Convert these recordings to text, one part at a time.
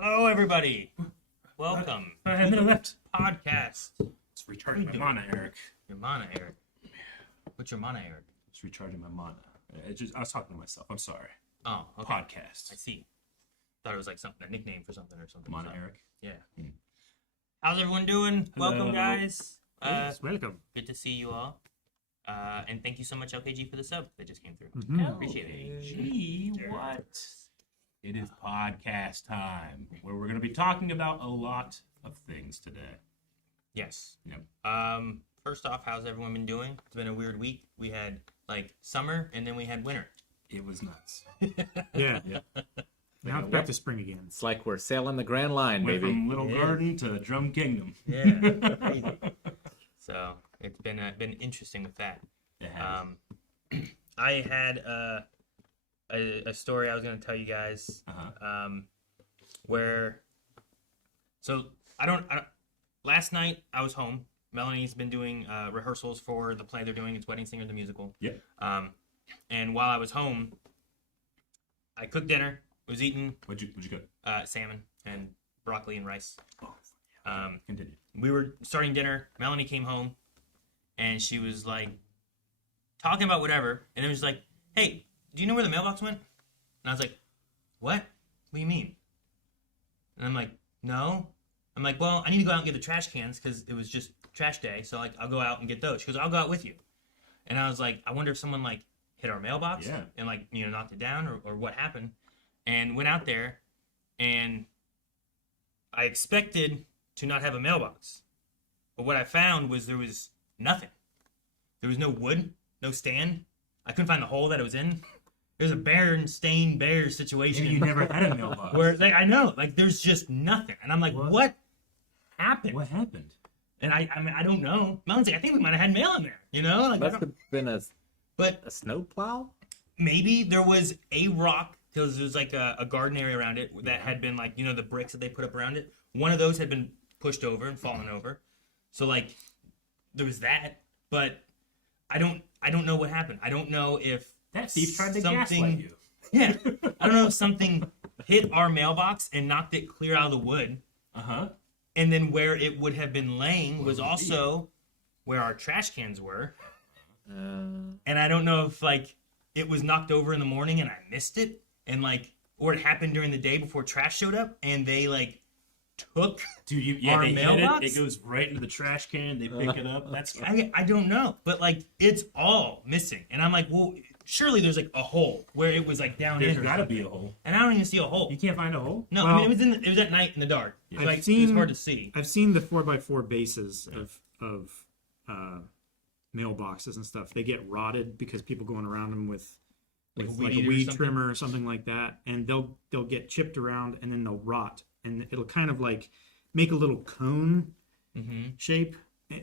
Hello, everybody. Welcome. I have no left. Podcast. It's recharging my mana, Eric. Your mana, Eric. What's your mana, Eric? It's recharging my mana. I was talking to myself. I'm sorry. Oh, okay. Podcast. I see. Thought it was like something, a nickname for something or something. Mana, So, Eric. Yeah. Hmm. How's everyone doing? Hello. Welcome, guys. Yes, welcome. Good to see you all. And thank you so much, LKG, for the sub that just came through. Appreciate it. Gee, what? It is podcast time, where we're going to be talking about a lot of things today. Yes. Yep. First off, how's everyone been doing? It's been a weird week. We had like summer and then we had winter. It was nuts. Yeah. Yep. Now it's back to spring again. It's like we're sailing the Grand Line, Went baby. from Little Garden to Drum Kingdom. Yeah. Crazy. So it's been interesting with that. It has. I had a story I was going to tell you guys where, so I don't, last night I was home. Melanie's been doing rehearsals for the play they're doing. It's Wedding Singer the Musical. Yep. And while I was home, I cooked dinner, was eating What'd you cook? salmon and broccoli and rice. Oh, continue. We were starting dinner. Melanie came home and she was like talking about whatever. And it was like, hey, do you know where the mailbox went? And I was like, what? What do you mean? And I'm like, no. I'm like, well, I need to go out and get the trash cans because it was just trash day. So like, I'll go out and get those. She goes, I'll go out with you. And I was like, I wonder if someone like hit our mailbox and like, knocked it down or what happened. And went out there and I expected to not have a mailbox. But what I found was there was nothing. There was no wood, no stand. I couldn't find the hole that it was in. There's a stained bear situation. Maybe you never had a mailbox. Where, like, I know, like, there's just nothing. And I'm like, what happened? What happened? And I mean, I don't know. Melon's like, I think we might have had mail in there, Like, Must have been a snow plow? Maybe there was a rock, because there's like a garden area around it that had been like, the bricks that they put up around it. One of those had been pushed over and fallen over. So like, there was that, but I don't know what happened. I don't know if That thief tried to gaslight you. Yeah. I don't know if something hit our mailbox and knocked it clear out of the wood. Uh-huh. And then where it would have been laying was also where our trash cans were. And I don't know if like it was knocked over in the morning and I missed it, and like, or it happened during the day before trash showed up and they like took our they mailbox. Hit it goes right into the trash can. They pick it up. That's I don't know, but like it's all missing, and I'm like, well, surely there's like a hole where it was like down in. There's got to be a hole. And I don't even see a hole. You can't find a hole? No, Well, I mean it was at night in the dark. Yeah. It's like it was hard to see. I've seen the 4x4 bases of mailboxes and stuff. They get rotted because people going around them with Like a like weed a eater or weed something? trimmer or something like that, and they'll get chipped around and then they'll rot, and it'll kind of like make a little cone shape.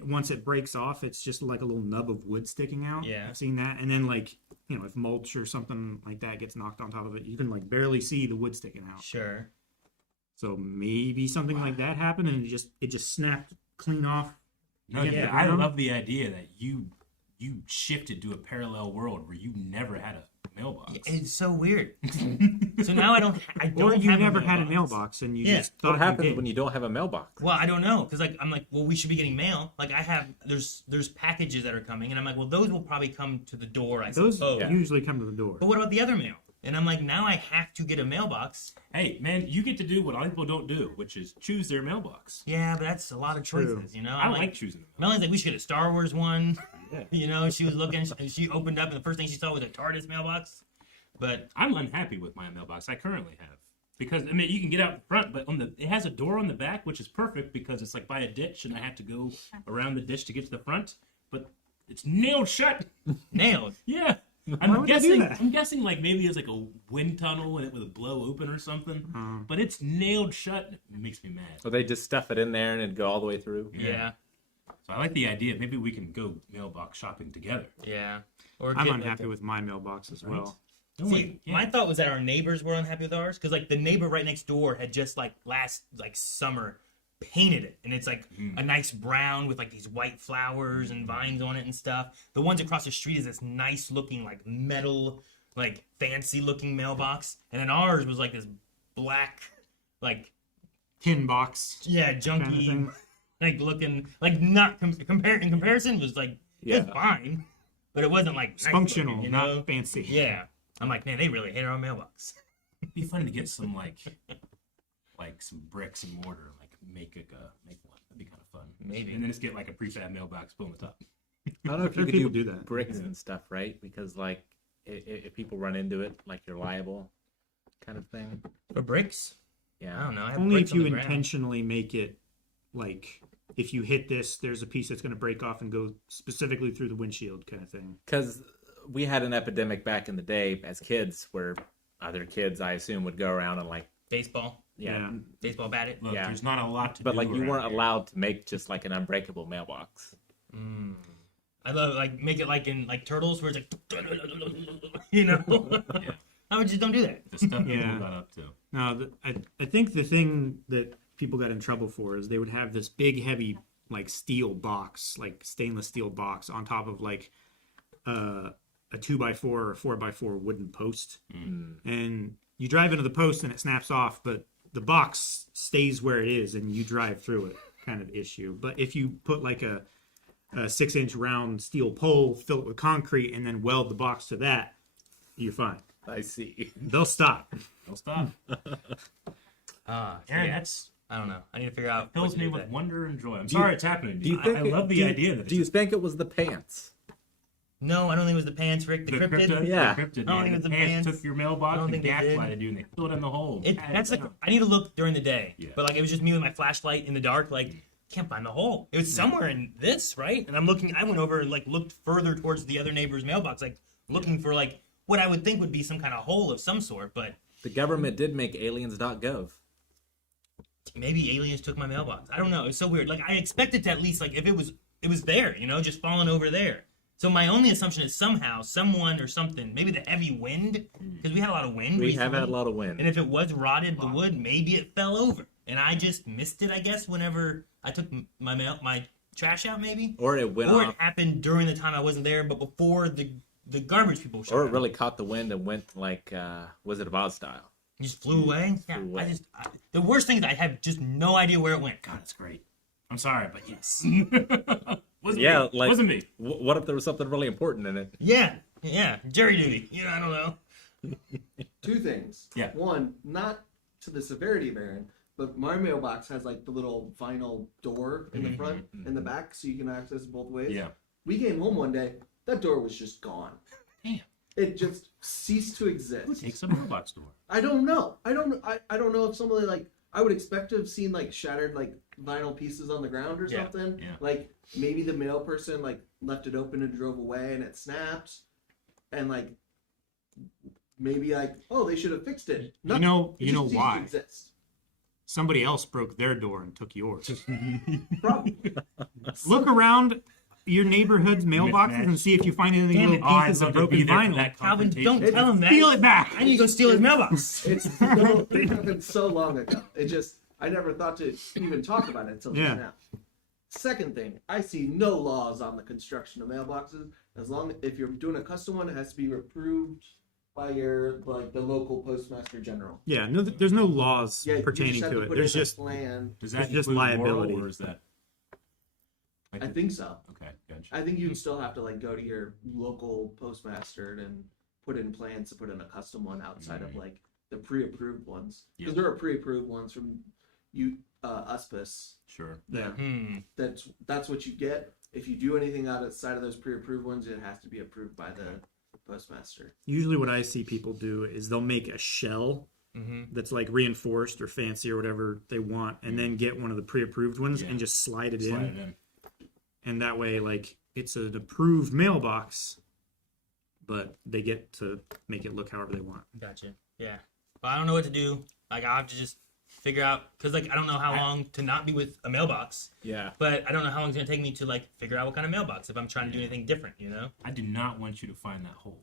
Once it breaks off, it's just like a little nub of wood sticking out. Yeah. I've seen that. And then like, if mulch or something like that gets knocked on top of it, you can like barely see the wood sticking out. Sure. So maybe something like that happened and it just snapped clean off. No, Yeah, I ground. love the idea that you shifted to a parallel world where you never had a mailbox. It's so weird. So now I don't Or you have never a had a mailbox and you Yeah. just thought What you happens did. when you don't have a mailbox? Well, I don't know, because like I'm like, well, we should be getting mail. Like there's packages that are coming, and I'm like, well, those will probably come to the door, I Those suppose. usually come to the door. But what about the other mail? And I'm like, now I have to get a mailbox. Hey, man, you get to do what other people don't do, which is choose their mailbox. Yeah, but that's a lot of True. choices, I I'm like choosing them. Melanie's like, we should get a Star Wars one. Yeah. She was looking, and she opened up, and the first thing she saw was a TARDIS mailbox. But I'm unhappy with my mailbox I currently have. Because, I mean, you can get out the front, but it has a door on the back, which is perfect because it's like by a ditch, and I have to go around the ditch to get to the front. But it's nailed shut. nailed. Yeah. Why I'm would they do guessing. that? I'm guessing like maybe it's like a wind tunnel and it would blow open or something. But it's nailed shut. It makes me mad. Or they just stuff it in there and it'd go all the way through? Yeah. So I like the idea. Maybe we can go mailbox shopping together. Yeah. Or I'm get, unhappy with my mailbox as well. See, my thought was that our neighbors were unhappy with ours because, like, the neighbor right next door had just last summer painted it, and it's like a nice brown with like these white flowers and vines on it and stuff. The ones across the street is this nice looking like metal, like fancy looking mailbox, and then ours was like this black, like tin box. Yeah, Kind of junky, thing. like looking like not in comparison was like it was Yeah. fine, but it wasn't like It's nice functional, looking, not fancy. Yeah, I'm like, man, they really hit our mailbox. It'd be funny to get some like some bricks and mortar, like make one. That'd be kind of fun. Maybe. And then just get like a prefab mailbox, put on the top. I don't know if you There could people do do that. bricks and stuff, right? Because like if people run into it, like you're liable, kind of thing. For bricks, I Yeah. don't know. I have Only bricks if on you the ground. intentionally make it like if you hit this, there's a piece that's going to break off and go specifically through the windshield, kind of thing. Because we had an epidemic back in the day as kids, where other kids, I assume, would go around and like, baseball Yeah. bat it. Look, Yeah. there's not a lot to but do. like you around weren't here. allowed to make just like an unbreakable mailbox. I love like make it like in like Turtles where it's like you know. Yeah. I would just don't do that. The stuff Yeah. people got up to. No, I think the thing that people got in trouble for is they would have this big, heavy, like steel box, like stainless steel box on top of like a 2x4 or a 4x4 wooden post. And you drive into the post and it snaps off, but the box stays where it is and you drive through it, kind of issue. But if you put like a 6-inch round steel pole, fill it with concrete, and then weld the box to that, you're fine. I see. They'll stop. Don't stop. Yeah, That's I don't know. I need to figure out. fills what to me do with that. wonder and joy. I'm Do you- sorry it's happening. Do you think I love the idea that Do you think it was the pants? No, I don't think it was the pants, Rick. The cryptid. Yeah. The cryptid, I don't man. think The it's the pants pants. took your I mailbox don't and think they did. gaslighted you, and they filled in the hole. That's like I need to look during the day, Yeah. but like it was just me with my flashlight in the dark. Like can't find the hole. It was somewhere in this, right? And I'm looking. I went over and like looked further towards the other neighbor's mailbox, like looking for like what I would think would be some kind of hole of some sort. But The government did make aliens.gov. maybe aliens took my mailbox. I don't know. It's so weird. Like I expected to at least like if it was there, you know, just falling over there. So my only assumption is somehow someone or something, maybe the heavy wind, because we had a lot of wind. We recently. have had a lot of wind. And if it was rotted the wood, maybe it fell over, and I just missed it. I guess whenever I took my trash out, maybe, Or it went or off. it happened during the time I wasn't there, but before the garbage people showed Or it up. really caught the wind and went like, Wizard of Oz style. Just flew away. Yeah, Flew away. The worst thing is I have just no idea where it went. God, it's great. I'm sorry, but yes. Wasn't Yeah, me. like- Wasn't me. What if there was something really important in it? Yeah, jury duty. I don't know. Two things. Yeah. One, not to the severity of Aaron, but my mailbox has like the little vinyl door in the front and the back, so you can access it both ways. Yeah. We came home one day, that door was just gone. Damn. It just ceased to exist. Who takes a mailbox door? I don't know. I don't know if somebody like I would expect to have seen like shattered like vinyl pieces on the ground or Yeah, something. yeah. Like maybe the mail person like left it open and drove away and it snapped, and like maybe like they should have fixed it. You know It just ceased to why? exist. Somebody else broke their door and took yours. Probably. Look around your neighborhood's mailboxes Mismatch. and see if you find any Damn little it. Oh, I'd pieces of love to be broken there for vinyl. that Calvin, don't confrontation. tell him that. Steal it back. I need to go steal his mailbox. It happened so long ago. I never thought to even talk about it until Yeah. just now. Second thing, I see no laws on the construction of mailboxes. As long if you're doing a custom one, it has to be approved by the local postmaster general. Yeah, no, there's no laws Yeah, you pertaining just have to to it. put There's in a just plan. Does that It's just include liability. Laurel, or is that? I think so. Okay, gotcha. I think you'd still have to like go to your local postmaster and put in plans to put in a custom one outside of like the pre-approved ones, because Yeah. there are pre-approved ones from USPS. Sure. Yeah. That's what you get. If you do anything outside of those pre-approved ones, it has to be approved by the postmaster. usually what I see people do is they'll make a shell that's like reinforced or fancy or whatever they want, and then get one of the pre-approved ones Yeah. and just slide it Slide in, it in. and that way like it's an approved mailbox, but they get to make it look however they want. Gotcha. Yeah. But I don't know what to do. Like I'll have to just figure out because like I don't know how long to not be with a mailbox. Yeah. But I don't know how long it's gonna take me to like figure out what kind of mailbox if I'm trying to do anything different. I do not want you to find that hole.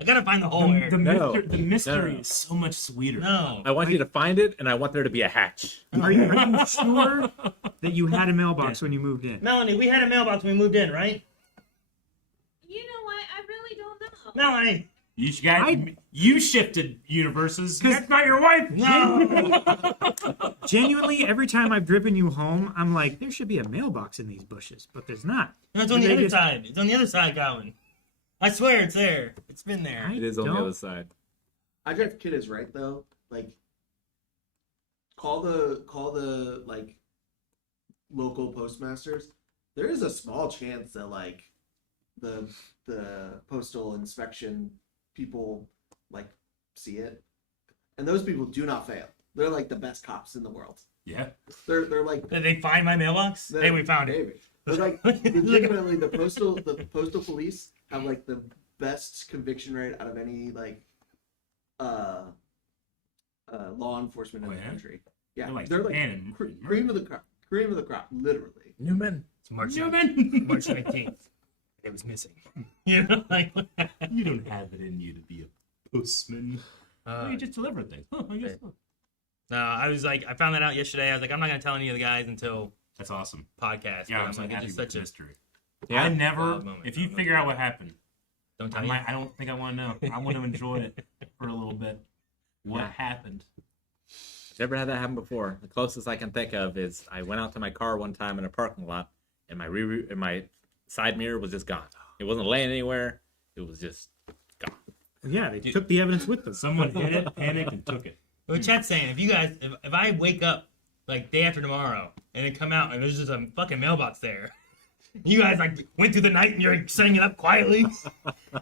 I gotta find the hole. Eric. The mystery No. is so much sweeter. No. I want you to find it, and I want there to be a hatch. Are you sure that you had a mailbox when you moved in? Melanie, we had a mailbox when we moved in, right? You know what? I really don't know. Melanie, You shifted universes. That's not your wife. No. Genuinely, every time I've driven you home, I'm like, there should be a mailbox in these bushes, but there's not. No, it's on the They other just- side. It's on the other side, Colin. I swear it's there. It's been there. It is on the don't- other side. I drive Kid is right though. Like, call the like local postmasters. There is a small chance that like the postal inspection people like see it, and those people do not fail. They're like the best cops in the world. Yeah. They're like Did they find my mailbox? Hey, we found it. maybe. They're like legitimately the postal police have like the best conviction rate out of any like law enforcement in Oh, the yeah? country. Yeah, They're like they're Japan and cream of the crop, literally. Newman. It's March Newman. March 19th. It was missing. You know, like. You don't have it in you to be a postman. You just deliver things. Huh, I guess so. No, I was like, I found that out yesterday. I was like, I'm not gonna tell any of the guys until That's awesome. podcast. Yeah, but I'm so like, happy it's with just the such a mystery. Yeah. I never. Wild moment. If you figure out what happened, don't tell I me. might. I don't think I want to know. I want to enjoy it for a little bit. What Yeah. happened? Never had that happen before. The closest I can think of is I went out to my car one time in a parking lot, and my side mirror was just gone. It wasn't laying anywhere. It was just gone. Yeah, they took the evidence with them. Someone hit it, panicked, and took it. What Chat's saying, if you guys, if I wake up like day after tomorrow and then come out and there's just a fucking mailbox there, you guys like went through the night and you're setting it up quietly,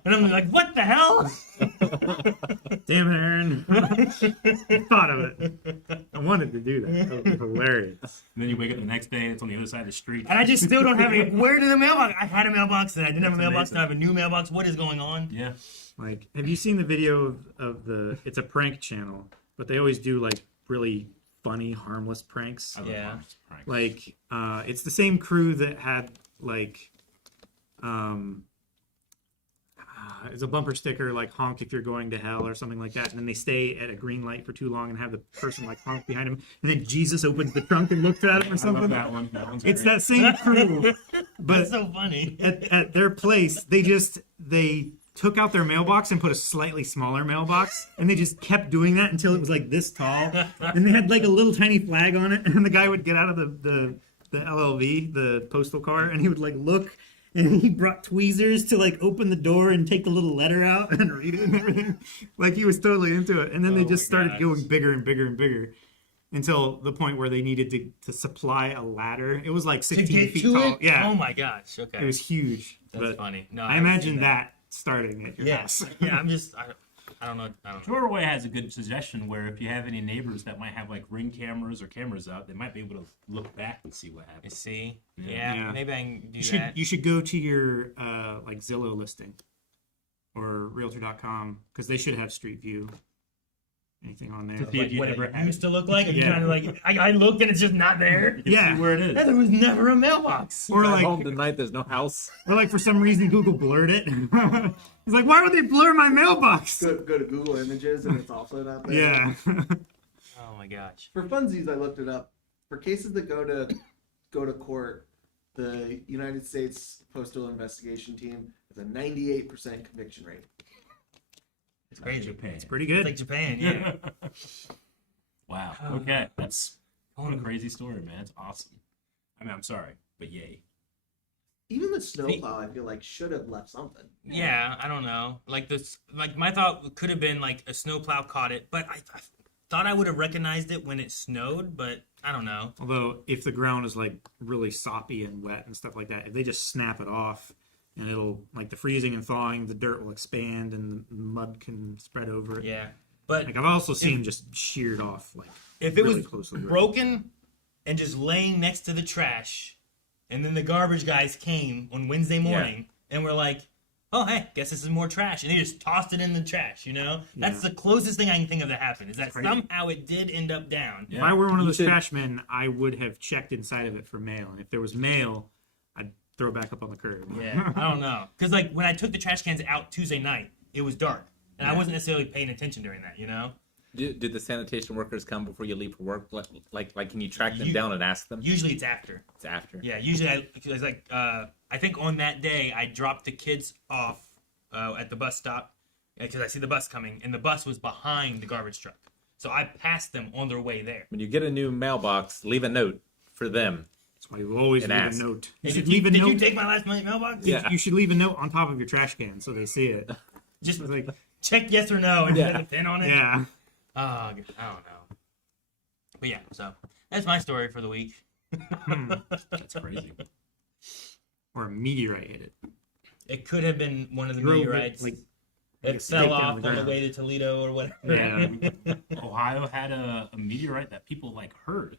and I'm like, what the hell? Damn it, Aaron. I thought of it. I wanted to do that. That was hilarious. And then you wake up the next day and it's on the other side of the street. And I just still don't have any. Where did the mailbox? I had a mailbox and I didn't have a That's mailbox. amazing. Now I have a new mailbox. What is going on? Yeah. Like, have you seen the video of the? It's a prank channel, but they always do like really funny, harmless pranks. I love Yeah. harmless pranks. Like, it's the same crew that had like, it's a bumper sticker like honk if you're going to hell or something like that, and then they stay at a green light for too long and have the person like honk behind him, and then Jesus opens the trunk and looks at him or I love something. that one. That one's It's great. that same crew, but That's so funny. at their place, they took out their mailbox and put a slightly smaller mailbox, and they just kept doing that until it was like this tall, and they had like a little tiny flag on it, and the guy would get out of the LLV, the postal car, and he would like look, and he brought tweezers to like open the door and take the little letter out and read it and everything. Like he was totally into it, and then they Oh just my started gosh. going bigger and bigger and bigger. Until the point where they needed to supply a ladder. It was like To 16 get feet to tall. it? Yeah, Oh my gosh. Okay. it was huge. That's but funny. No, I haven't imagine seen that starting at your Yes. house. Yeah, I'm just. I don't know. I don't know. Shoreway has a good suggestion where if you have any neighbors that might have like ring cameras or cameras out, they might be able to look back and see what You happened. see? Yeah. Yeah. Yeah. Maybe I can do You should that. you should go to your like Zillow listing or Realtor.com because they should have Street View. Anything on there? To see if you what ever it had used it. to look like. And Yeah. you're trying to like. I looked and it's just not there. You can Yeah. see where it is. And there was never a mailbox. Or I'm home like tonight. There's no house. for some reason Google blurred it. It's like, why would they blur my mailbox? Go to Google Images and it's also not there. Yeah. Oh my gosh. For funsies, I looked it up. For cases that go to court, the United States Postal Investigation Team has a 98% conviction rate. It's crazy. Japan. It's pretty It's good. like Japan. Yeah. Wow. Okay. That's what a crazy story, man. It's awesome. I mean, I'm sorry, but yay. Even the snowplow, I feel like, should have left something. Yeah, I don't know. Like this, like my thought could have been like a snowplow caught it, but I thought I would have recognized it when it snowed, but I don't know. Although if the ground is like really soppy and wet and stuff like that, if they just snap it off and it'll like the freezing and thawing, the dirt will expand and the mud can spread over it. Yeah, but Like I've also seen just sheared off like if it really was closely written. broken and just laying next to the trash, and then the garbage guys came on Wednesday morning and were like, "Oh, hey, guess this is more trash," and they just tossed it in the trash. You know, that's the closest thing I can think of that happened. Is that crazy. somehow it did end up down? If I were one of You those should- trash men, I would have checked inside of it for mail, and if there was mail, I'd throw it back up on the curb. Yeah, I don't know. Because, like, when I took the trash cans out Tuesday night, it was dark. And I wasn't necessarily paying attention during that, you know? Did the sanitation workers come before you leave for work? Like, can you track them You- down and ask them? Usually it's after. It's after. Yeah, usually it's like, I think on that day, I dropped the kids off at the bus stop. because I see the bus coming, and the bus was behind the garbage truck. So I passed them on their way there. When you get a new mailbox, leave a note for them. That's why you always And leave ask. a note. Hey, You should did you, leave a did note. you take my last month mailbox? Yeah. You should leave a note on top of your trash can so they see it. Just It's like, check yes or no and Yeah. put a pin on it. yeah. I don't know. But yeah, so that's my story for the week. That's crazy. Or a meteorite hit it. It could have been one of the Drove it, meteorites. like It a fell snake down off the on the ground. way to Toledo or whatever. Yeah. Ohio had a meteorite that people like heard.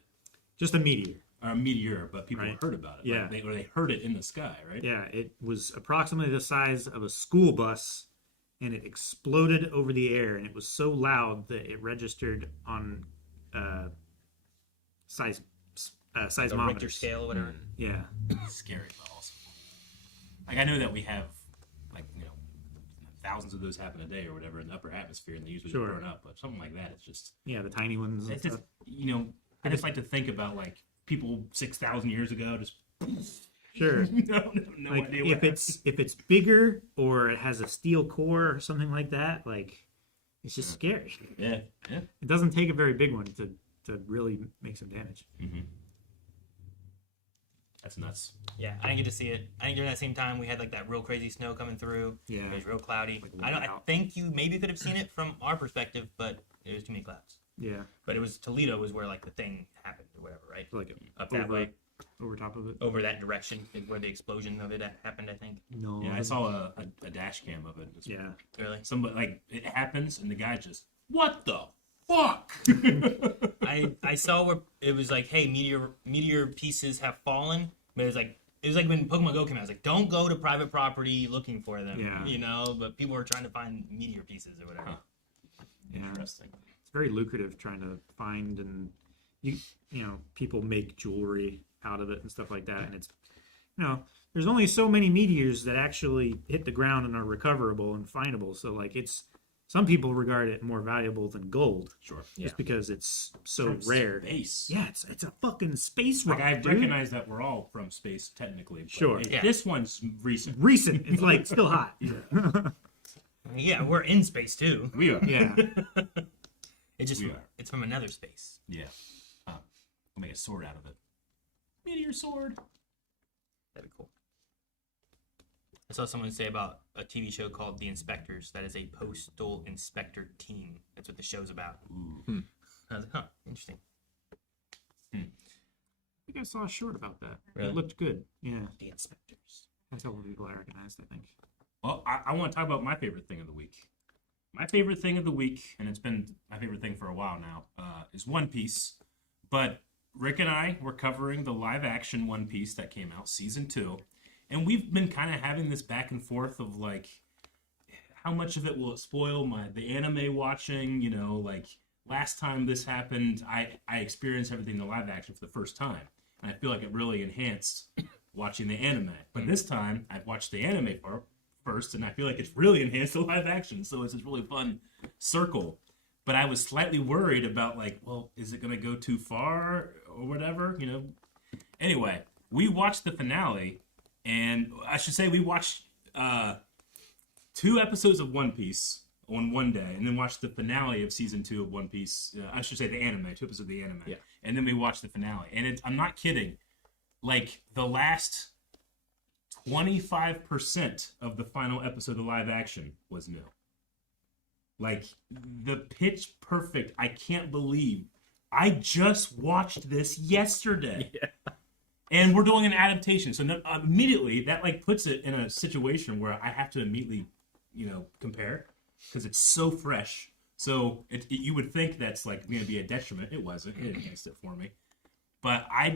Just a meteor. Or a meteor, but people Right. heard about it. Yeah. Like, they heard it in the sky, right? Yeah, it was approximately the size of a school bus, and it exploded over the air, and it was so loud that it registered on The Richter seismometers. scale or whatever. Yeah, Scary, but also. Like, I know that we have, like, thousands of those happen a day or whatever in the upper atmosphere, and they usually Sure. burn up. But something like that, it's just, yeah, the tiny ones. And it's just, stuff. I just like to think about, like, people 6,000 years ago just Sure. no Like idea what if it's bigger or it has a steel core or something like that, like it's just scary. happened. Yeah. It doesn't take a very big one to really make some damage. That's nuts. Yeah, I didn't get to see it. I think during that same time we had like that real crazy snow coming through. Yeah. It was real cloudy. Like I white out. think you maybe could have seen it from our perspective, but it was too many clouds. Yeah, But it was Toledo was where like the thing happened or whatever, right? like Up that way, over top of it. over that direction is where the explosion of it happened. I think. No. Yeah, I saw a dash cam of it. It's Yeah. Really, Somebody, like, it happens, and the guy just, what the fuck? I saw where it was like, hey, meteor pieces have fallen, but it was like when Pokemon Go came out. I was like, don't go to private property looking for them. Yeah. You know, but people were trying to find meteor pieces or whatever. Huh. Yeah. Interesting. It's very lucrative trying to find, and you know people make jewelry out of it and stuff like that, and it's there's only so many meteors that actually hit the ground and are recoverable and findable, so like it's some people regard it more valuable than gold Sure. just because it's so From rare. Space. Yeah, it's a fucking space rock. Like, I dude. recognize that we're all from space, technically. But Sure. Yeah. This one's recent. Recent. It's like still hot. Yeah, we're in space too. We are. Yeah. It's from another space. Yeah. We'll make a sword out of it. Meteor sword. That'd be cool. I saw someone say about a TV show called The Inspectors that is a postal inspector team. That's what the show's about. Ooh. I was like, huh, interesting. I think I saw a short about that. Really? It looked good. Yeah. The Inspectors. That's all the people I recognized, I think. Well, I want to talk about my favorite thing of the week. My favorite thing of the week, and it's been my favorite thing for a while now, is One Piece. But Rick and I were covering the live-action One Piece that came out, Season 2. And we've been kind of having this back and forth of, like, how much of it will it spoil the anime watching? You know, like, last time this happened, I experienced everything in the live-action for the first time. And I feel like it really enhanced watching the anime. But this time, I've watched the anime part first, and I feel like it's really enhanced the live-action. So it's this really fun circle. But I was slightly worried about, like, well, is it going to go too far or whatever, you know? Anyway, we watched the finale, and I should say we watched 2 episodes of One Piece on one day, and then watched the finale of Season 2 of One Piece. I should say the anime, 2 episodes of the anime. Yeah. And then we watched the finale. And I'm not kidding. Like, the last 25% of the final episode of live action was new. Like, the pitch perfect. I can't believe I just watched this yesterday. Yeah. And we're doing an adaptation. So immediately that like puts it in a situation where I have to immediately, compare because it's so fresh. So you would think that's like going to be a detriment. It wasn't. It enhanced it for me. But I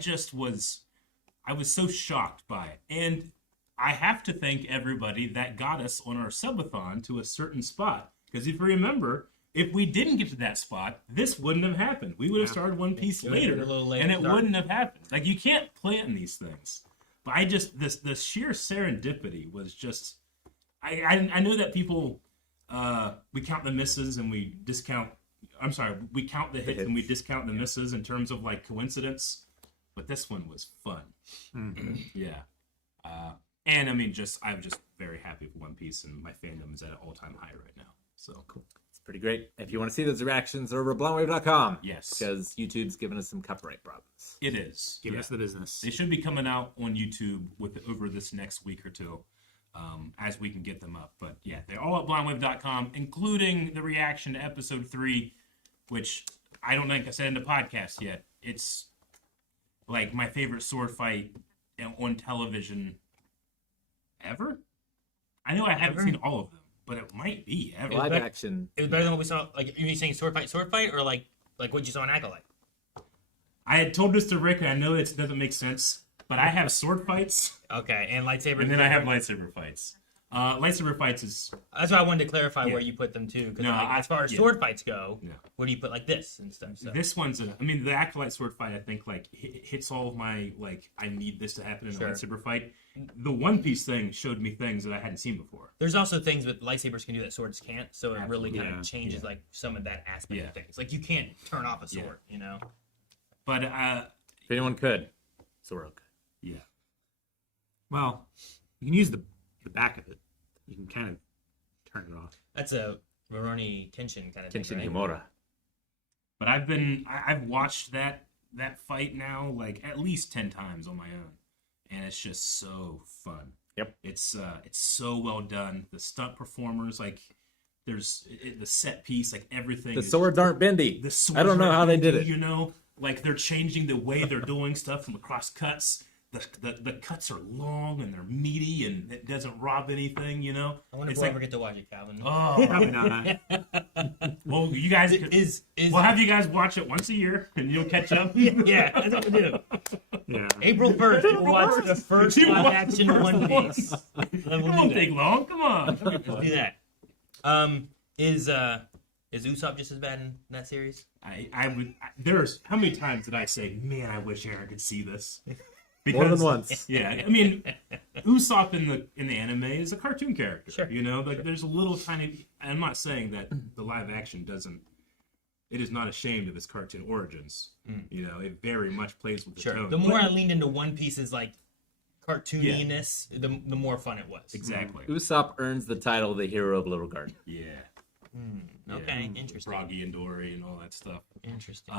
was so shocked by it. And I have to thank everybody that got us on our subathon to a certain spot. Because if you remember, if we didn't get to that spot, this wouldn't have happened. We would have started One Piece It would have been later, a little later and it start. wouldn't have happened. Like, you can't plan these things. But the sheer serendipity was just... I know that people... we count the misses and we discount... I'm sorry, we count the hits and we discount the misses in terms of, like, coincidence. But this one was fun. Mm-hmm. Yeah. And, I mean, I'm just very happy for One Piece, and my fandom is at an all-time high right now. So cool. It's pretty great. If you want to see those reactions, they're over at blindwave.com. Yes. Because YouTube's giving us some copyright problems. It is. Give us the business. They should be coming out on YouTube over this next week or two, as we can get them up. But yeah, they're all at blindwave.com, including the reaction to episode 3, which I don't think I said in the podcast yet. It's like my favorite sword fight on television ever. I know I haven't Ever? seen all of them, but it might be ever. Live bet- action. It was better than what we saw. Like, you saying sword fight, or like what you saw in Acolyte? I had told this to Rick, and I know it doesn't make sense, but I have sword fights, Okay, and lightsaber. and then I have lightsaber fights. Lightsaber fights is That's why I wanted to clarify Yeah. where you put them too. Because No, as far as yeah. sword fights go, Yeah. where do you put like this and stuff? So. this one's the Acolyte sword fight, I think, like hits all of my, like, I need this to happen in Sure. a lightsaber fight. The One Piece thing showed me things that I hadn't seen before. There's also things that lightsabers can do that swords can't, so it really kind Yeah. of changes like some of that aspect Yeah. of things. Like you can't turn off a Yeah. sword, you know. But If anyone could, Zoro could. yeah, Well, you can use the back of it. You can kind of turn it off. That's a Rurouni Kenshin kind of Kenshin thing, right? Himura. but I've watched that fight now like at least 10 times on my own, and it's just so fun. Yep. It's so well done. The stunt performers, like there's the set piece, like everything. The is swords aren't bendy. the swords I don't know are how they did bendy, it. You know, like they're changing the way they're doing stuff from across cuts. The cuts are long and they're meaty and it doesn't rob anything. You know, I wonder if it's we'll like ever get to watch it, Calvin. oh Probably not. well, you guys could, Is we'll have you guys watch it once a year and you'll catch up. yeah, that's what we do. Yeah. April 1st, we'll watch the first You live watch action the One first Piece. Then It we'll won't do take long. Come on. that. Let's do that. Is Usopp just as bad in that series? There's how many times did I say, man, I wish Aaron could see this? More than once. Yeah, I mean, Usopp in the anime is a cartoon character. Sure. You know, like there's a little tiny. I'm not saying that the live action doesn't. It is not ashamed of its cartoon origins. You know, it very much plays with the Sure. tone. The more I leaned into One Piece's like cartooniness, the more fun it was. exactly. Usopp earns the title the hero of Little Garden. Yeah. Okay, Yeah. interesting. Froggy and Dory and all that stuff. Interesting.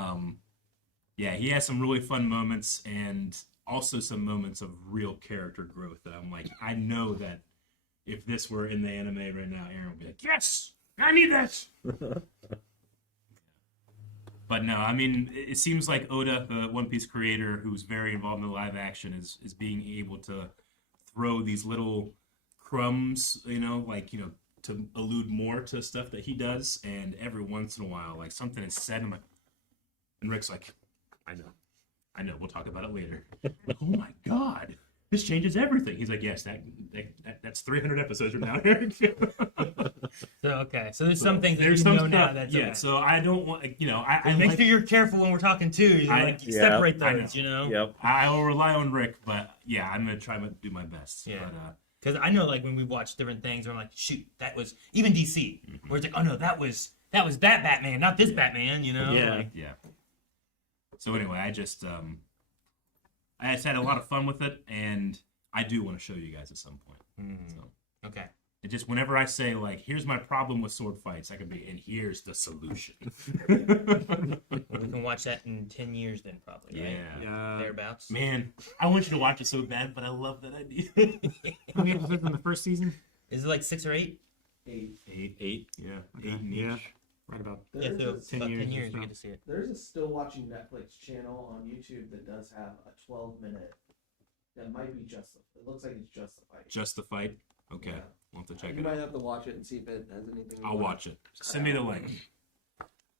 Yeah, he has some really fun moments and also some moments of real character growth that I'm like, I know that if this were in the anime right now, Aaron would be like, yes, I need that. But no, I mean, it seems like Oda, the One Piece creator, who's very involved in the live action, is being able to throw these little crumbs, you know, like, you know, to allude more to stuff that he does. And every once in a while, like something is said, and I'm like, and Rick's like, I know, we'll talk about it later. Like, oh my God, this changes everything. He's like, yes, that's 300 episodes from now, Eric. So okay, so there's some things that There's you some know now stuff, that's yeah. okay. So I don't want, you know, I Make like, sure you're careful when we're talking too. You I- like Yeah. separate I those, know. you know. Yep. I will rely on Rick, but yeah, I'm gonna try to do my best. Yeah. But, Because I know, like when we watch different things, I'm like, shoot, that was even DC, where it's like, oh no, that was that Batman, not this Batman, you know. Yeah. Like, yeah. So anyway, I just had a lot of fun with it, and I do want to show you guys at some point. So okay. it just whenever I say like, here's my problem with sword fights, I can be, and here's the solution. Well, we can watch that in 10 years then, probably. Right? Yeah. Thereabouts. Man, I want you to watch it so bad, but I love that idea. How many episodes from the first season? Is it like 6 or 8? 8. Eight. Yeah. Okay, 8 and yeah. each. Right about. Yeah, There's, so a, about 10 years or years we so. get to see it. there's a still watching Netflix channel on YouTube that does have a 12-minute. That might be justified. It looks like it's justified. Justified. Okay. Yeah. We'll have to check You it might out. have to watch it and see if it has anything. you I'll wanna watch it. cut Send me the out. link.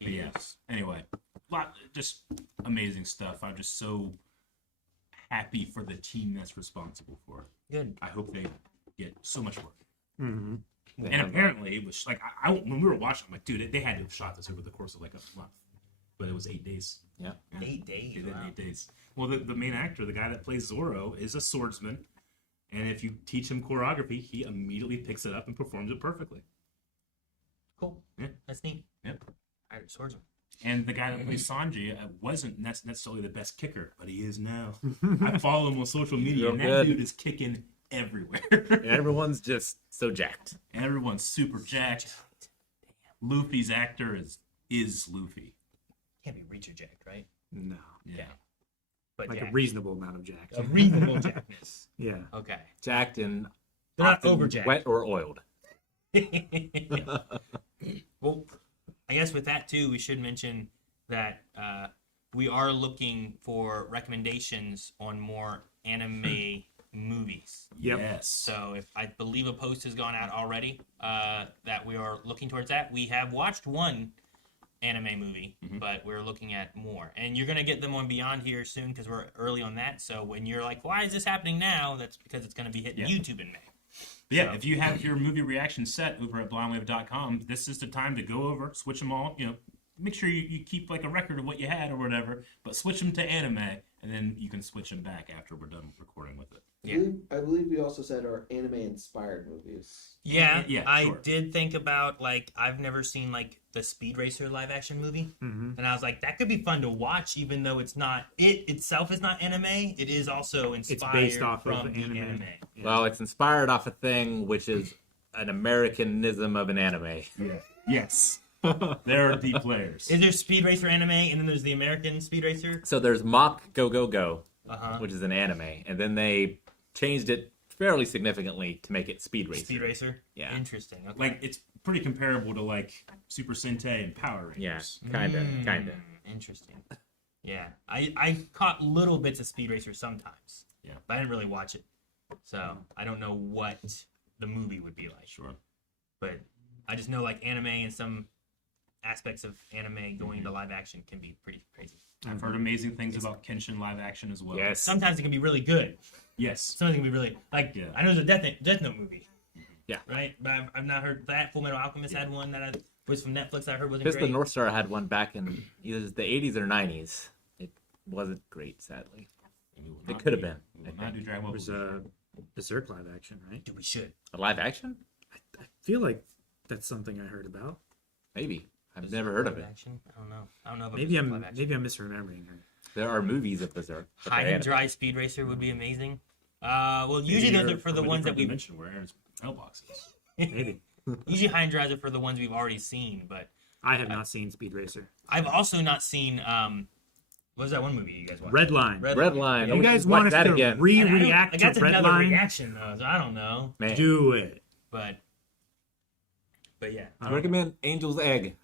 But yes. Anyway, just amazing stuff. I'm just so happy for the team that's responsible for it. Good. I hope they get so much work. Mm-hmm. And apparently, it was like I when we were watching, I'm like, dude, they had to have shot this over the course of like a month, but it was 8 days. Yeah. 8 days. They did it in Wow. 8 days. Well, the main actor, the guy that plays Zorro, is a swordsman, and if you teach him choreography, he immediately picks it up and performs it perfectly. Cool. Yeah. That's neat. Yep. Irish swordsman. And the guy that plays Sanji wasn't necessarily the best kicker, but he is now. I follow him on social media, and that Real good. dude is kicking everywhere. And everyone's just so jacked. Everyone's super jacked. Luffy's actor is Luffy. Can't be Reacher Jack, right? No, Yeah. But like Jack. a reasonable amount of Jack. A reasonable Jackness. Yeah. Okay. Jacked and They're not often over-jacked. wet or oiled. Well, I guess with that too, we should mention that we are looking for recommendations on more anime movies. Yep. Yes. So if I believe a post has gone out already that we are looking towards that. We have watched one anime movie, but we're looking at more. And you're going to get them on Beyond here soon because we're early on that. So when you're like, why is this happening now? That's because it's going to be hitting YouTube in May. Yeah, if you have your movie reaction set over at blindwave.com, this is the time to go over, switch them all, make sure you keep like a record of what you had or whatever, but switch them to anime, and then you can switch them back after we're done recording with it. Yeah. I believe we also said our anime-inspired movies. Yeah, Yeah, I sure. did think about, like, I've never seen, like, the Speed Racer live-action movie. Mm-hmm. And I was like, that could be fun to watch, even though it's not, it itself is not anime. It is also inspired based off of from the anime. Yeah. Well, it's inspired off a thing which is an Americanism of an anime. Yeah. Yes. There are the players. Is there Speed Racer anime, and then there's the American Speed Racer? So there's Mach Go Go Go, Uh-huh. which is an anime, and then they changed it fairly significantly to make it Speed Racer. Speed Racer? Yeah. Interesting. Okay. Like, it's pretty comparable to, like, Super Sentai and Power Yeah, Rangers. kinda. Interesting. Yeah. I caught little bits of Speed Racer sometimes. Yeah. But I didn't really watch it. So I don't know what the movie would be like. Sure. But I just know, like, anime and some aspects of anime going to live action can be pretty crazy. I've heard amazing things about Kenshin live action as well. Yes. Sometimes it can be really good. Yes. Sometimes it can be really, like, Yeah. I know there's a Death Note movie. Yeah. Right? But I've not heard that. Full Metal Alchemist had one that was from Netflix I heard wasn't Fist of great. the North Star had one back in either the 80s or 90s. It wasn't great, sadly. And we will It not could have do- been, We will I not do Dragon Ball. There's a Berserk live action, right? Dude, we should. A live action? I feel like that's something I heard about. Maybe. I've never heard of Live it. Action? I don't know. I don't know about Maybe I'm live action. misremembering her. There are movies of Berserk. but High they're and Dry Speed Racer would be amazing. Well, usually those are for the ones that we mentioned where Aaron's mailbox is. Maybe. usually High and Dries are for the ones we've already seen. But I have not seen Speed Racer. I've also not seen what was that one movie you guys watched? Red Line. Red Line. You we guys should want watch us that to again. And re-react I to got Red another Line? reaction though, so I don't know. Man. Do it. But yeah. I recommend Angel's Egg.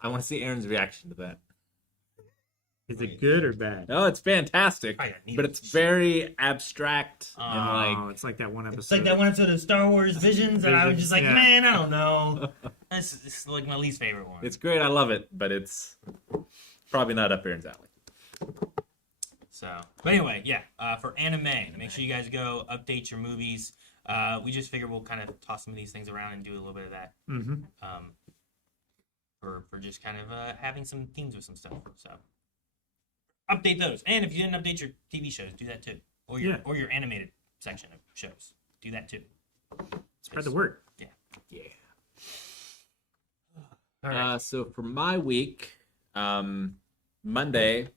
I want to see Aaron's reaction to that. Is it good or bad? No, it's fantastic, Probably got but it's very abstract and Oh, like it's like that one episode. It's like that one episode of Star Wars Visions, and I was just like, Yeah. man, I don't know. It's like my least favorite one. it's great. I love it, but it's probably not up Aaron's alley. So, but anyway, yeah. For anime, make sure you guys go update your movies. We just figured we'll kind of toss some of these things around and do a little bit of that. Mm-hmm. For just kind of having some themes with some stuff. So update those, and if you didn't update your TV shows, do that too, or your animated section of shows, do that too. Spread the word. Yeah. All right. So for my week, Monday,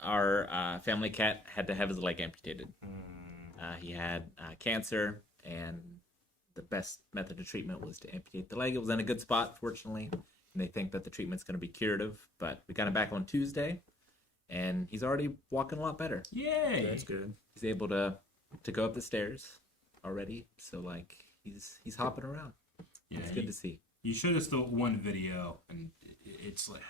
our family cat had to have his leg amputated. He had cancer, and the best method of treatment was to amputate the leg. It was in a good spot, fortunately, and they think that the treatment's going to be curative. But we got him back on Tuesday, and he's already walking a lot better. Yay! That's good. He's able to go up the stairs already, so like he's hopping around. Yeah, It's good to see. You showed us the one video, and it's like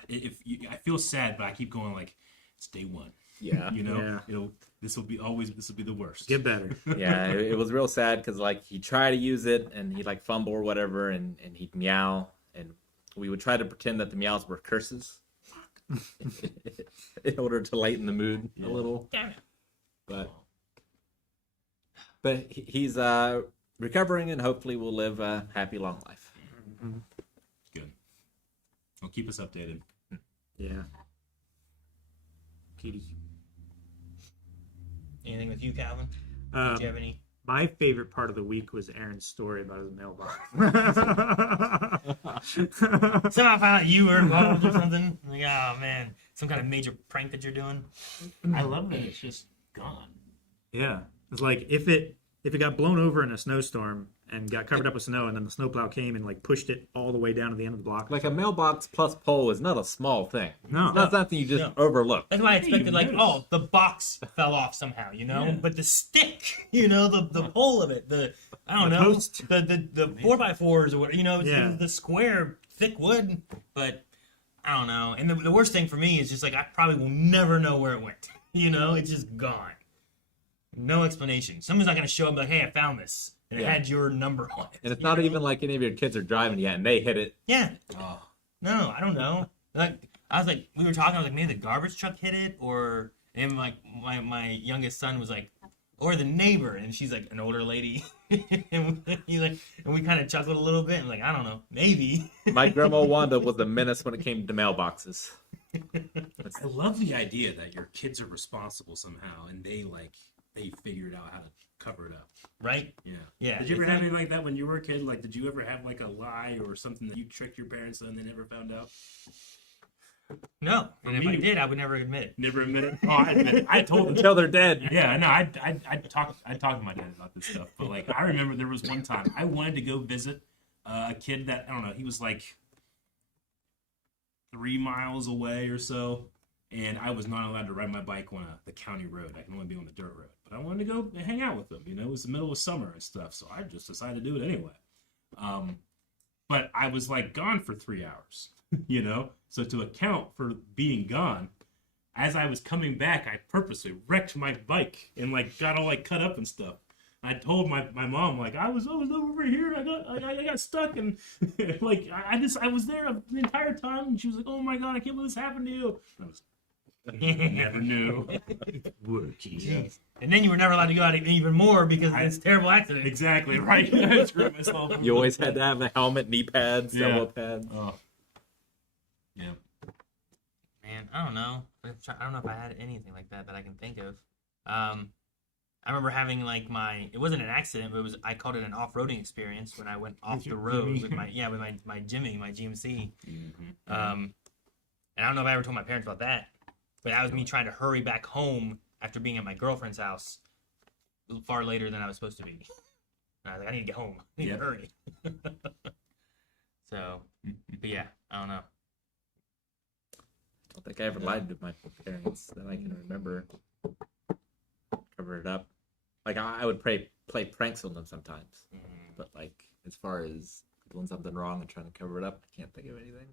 I feel sad, but I keep going like it's day one. Yeah. You know, Yeah. this will be the worst. Get better. Yeah, it was real sad because like he'd try to use it and he'd like fumble or whatever, and he'd meow, and we would try to pretend that the meows were curses in order to lighten the mood a little. Damn it. But he's recovering, and hopefully will live a happy long life. Good. Well, keep us updated. Yeah. Kitty. Anything with you, Calvin? Do you have any? My favorite part of the week was Aaron's story about his mailbox. Somehow I found out you were involved or something. Like, oh man, some kind of major prank that you're doing. I love that it's just gone. Yeah, it's like if it got blown over in a snowstorm and got covered up with snow, and then the snowplow came and like pushed it all the way down to the end of the block. Like a mailbox plus pole is not a small thing. No. It's not something you just overlook. That's why I expected, you like, notice. oh, the box fell off somehow, you know? Yeah. But the stick, you know, the pole of it, I don't The know, post. the 4x4s or what, you know, it's Yeah. the square, thick wood, but I don't know. And the worst thing for me is just, like, I probably will never know where it went. You know, it's just gone. No explanation. Someone's not going to show up like, hey, I found this. And it Yeah. had your number on it. And it's you not know? even like any of your kids are driving yet and they hit it. Yeah. Oh. No, I don't know. Like, I was like, we were talking, I was like, maybe the garbage truck hit it, or, and like, my youngest son was like, or the neighbor, and she's like an older lady. And he's like, and we kind of chuckled a little bit, and like, I don't know, maybe. My grandma Wanda was a menace when it came to mailboxes. I love the idea that your kids are responsible somehow, and they figured out how to cover it up. Right? Yeah. Yeah. Did you ever it's have not- anything like that when you were a kid? Like, did you ever have like a lie or something that you tricked your parents and they never found out? No. And if I me- did, I would never admit it. Never admit it. Oh, I admit it. I told them. Until they're dead. Yeah, no, I talked to my dad about this stuff, but like I remember there was one time I wanted to go visit a kid that I don't know, he was like 3 miles away or so, and I was not allowed to ride my bike on the county road. I can only be on the dirt road, but I wanted to go and hang out with them. You know, it was the middle of summer and stuff, so I just decided to do it anyway. But I was like gone for 3 hours, you know, so to account for being gone. As I was coming back, I purposely wrecked my bike and like got all like cut up and stuff. I told my mom like I was over here. I got stuck and like I was there the entire time. And she was like, "Oh my god, I can't believe this happened to you." I was never knew. Jeez. And then you were never allowed to go out even more because of this terrible accident. Exactly right. I screwed myself. You always had to have a helmet, knee pads, Yeah. elbow pads. Oh. Yeah. Man, I don't know. I don't know if I had anything like that I can think of. I remember having like it wasn't an accident, but I called it an off-roading experience when I went off the road with my Jimmy, my GMC. And I don't know if I ever told my parents about that, but that was me trying to hurry back home after being at my girlfriend's house far later than I was supposed to be. And I was like, I need to get home. I need to hurry. So, but yeah, I don't know. I don't think I ever lied to my parents that I can remember. Cover it up. Like I would play pranks on them sometimes, but like as far as doing something wrong and trying to cover it up, I can't think of anything.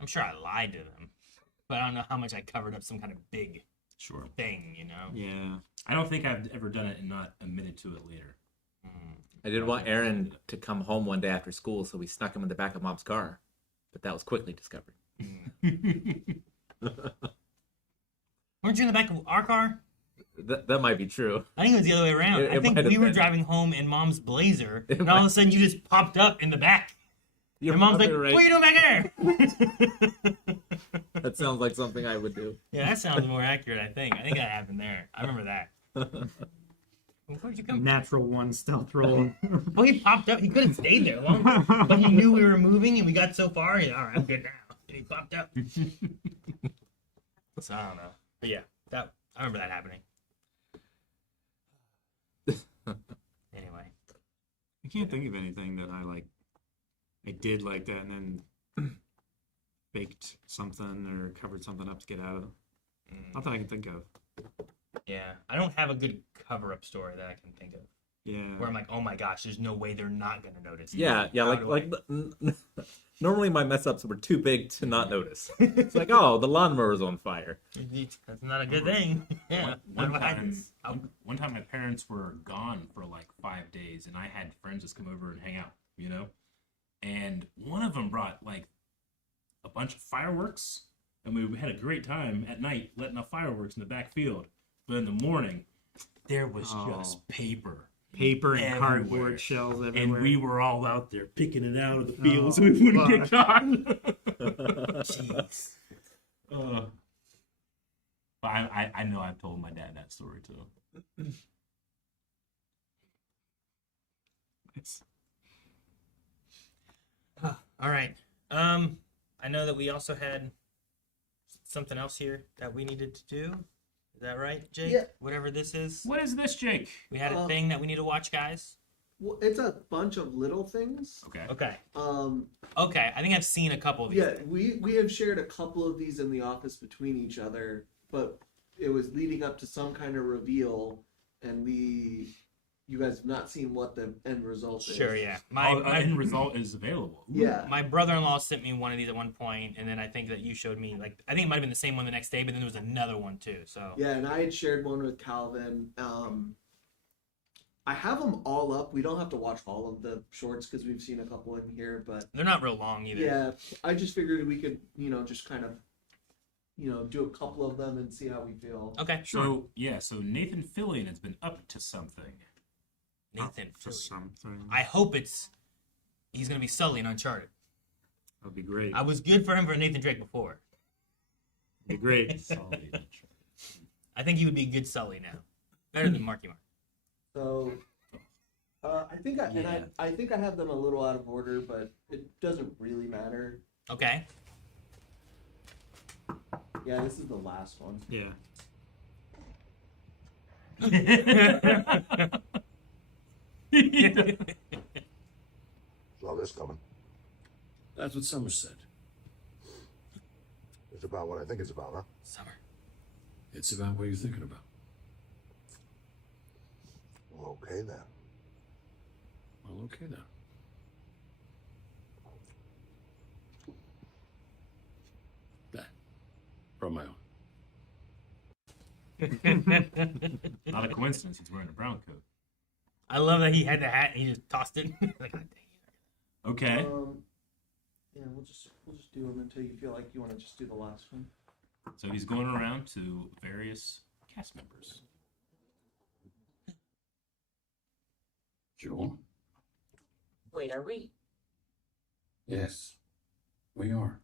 I'm sure I lied to them, but I don't know how much I covered up some kind of big Sure. thing, you know? Yeah. I don't think I've ever done it and not admitted to it later. I did want Aaron to come home one day after school, so we snuck him in the back of Mom's car, but that was quickly discovered. Weren't you in the back of our car? That might be true. I think it was the other way around. It I think might have we were been. driving home in Mom's Blazer, It and all of might- a sudden you just popped up in the back. You're And Mom's like, probably what are you doing back there? That sounds like something I would do. Yeah, that sounds more accurate, I think. I think that happened there. I remember that. Where'd you come from? Natural one stealth roll. Well, he popped up. He could have stayed there longer, but he knew we were moving, and we got so far. He's all right, I'm good now. And he popped up. So I don't know, but yeah, I remember that happening. Anyway, I can't think of anything that I did like that and then faked something or covered something up to get out of. Not that I can think of. yeah, I don't have a good cover-up story that I can think of Yeah. where I'm like, oh my gosh, there's no way they're not gonna notice. Yeah, How like do like normally my mess ups were too big to not notice. It's like, oh, the lawnmower's on fire. That's not a good thing. Yeah. One time my parents were gone for like 5 days, and I had friends just come over and hang out, you know? And one of them brought like a bunch of fireworks, and we had a great time at night letting off fireworks in the back field. But in the morning, there was just paper. Paper and Everywhere. cardboard shells everywhere. And we were all out there picking it out of the field so we wouldn't get caught. Jeez. But I know I've told my dad that story too. It's- All right. I know that we also had something else here that we needed to do. that right, Jake? Yeah. Whatever this is. What is this, Jake? We had a thing that we need to watch, guys. Well, it's a bunch of little things. Okay. Okay. Um, Okay. I think I've seen a couple of these. yeah, we have shared a couple of these in the office between each other, but it was leading up to some kind of reveal, and you guys have not seen what the end result is. Sure. Yeah. My end result is available. Ooh. Yeah. My brother-in-law sent me one of these at one point, and then I think that you showed me, like, I think it might have been the same one the next day, but then there was another one too. So Yeah, and I had shared one with Calvin. I have them all up. We don't have to watch all of the shorts because we've seen a couple in here, but they're not real long either. yeah, I just figured we could, just kind of, do a couple of them and see how we feel. Okay. So Nathan Fillion has been up to something. Nathan. For Fillion. something. I hope he's gonna be Sully in Uncharted. That'd be great. I was good for him for Nathan Drake before. That'd be great. I think he would be a good Sully now. Better than Marky Mark. So, I think I think I have them a little out of order, but it doesn't really matter. Okay. Yeah, this is the last one. Yeah. Saw this coming. That's what Summer said. It's about what I think it's about, huh? Summer. It's about what you're thinking about. Well, okay then. Well, okay then. That. From my own. Not a coincidence. He's wearing a brown coat. I love that he had the hat and he just tossed it. Like, God dang it. Okay. Yeah, we'll just do them until you feel like you want to just do the last one. So he's going around to various cast members. Joel? Wait, are we? Yes. We are.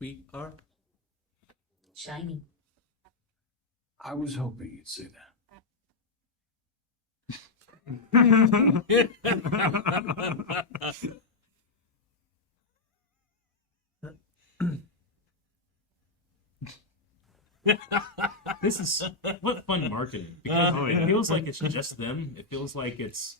We are. Shiny. I was hoping you'd say that. This is what fun marketing, because it feels like it's just them. It feels like it's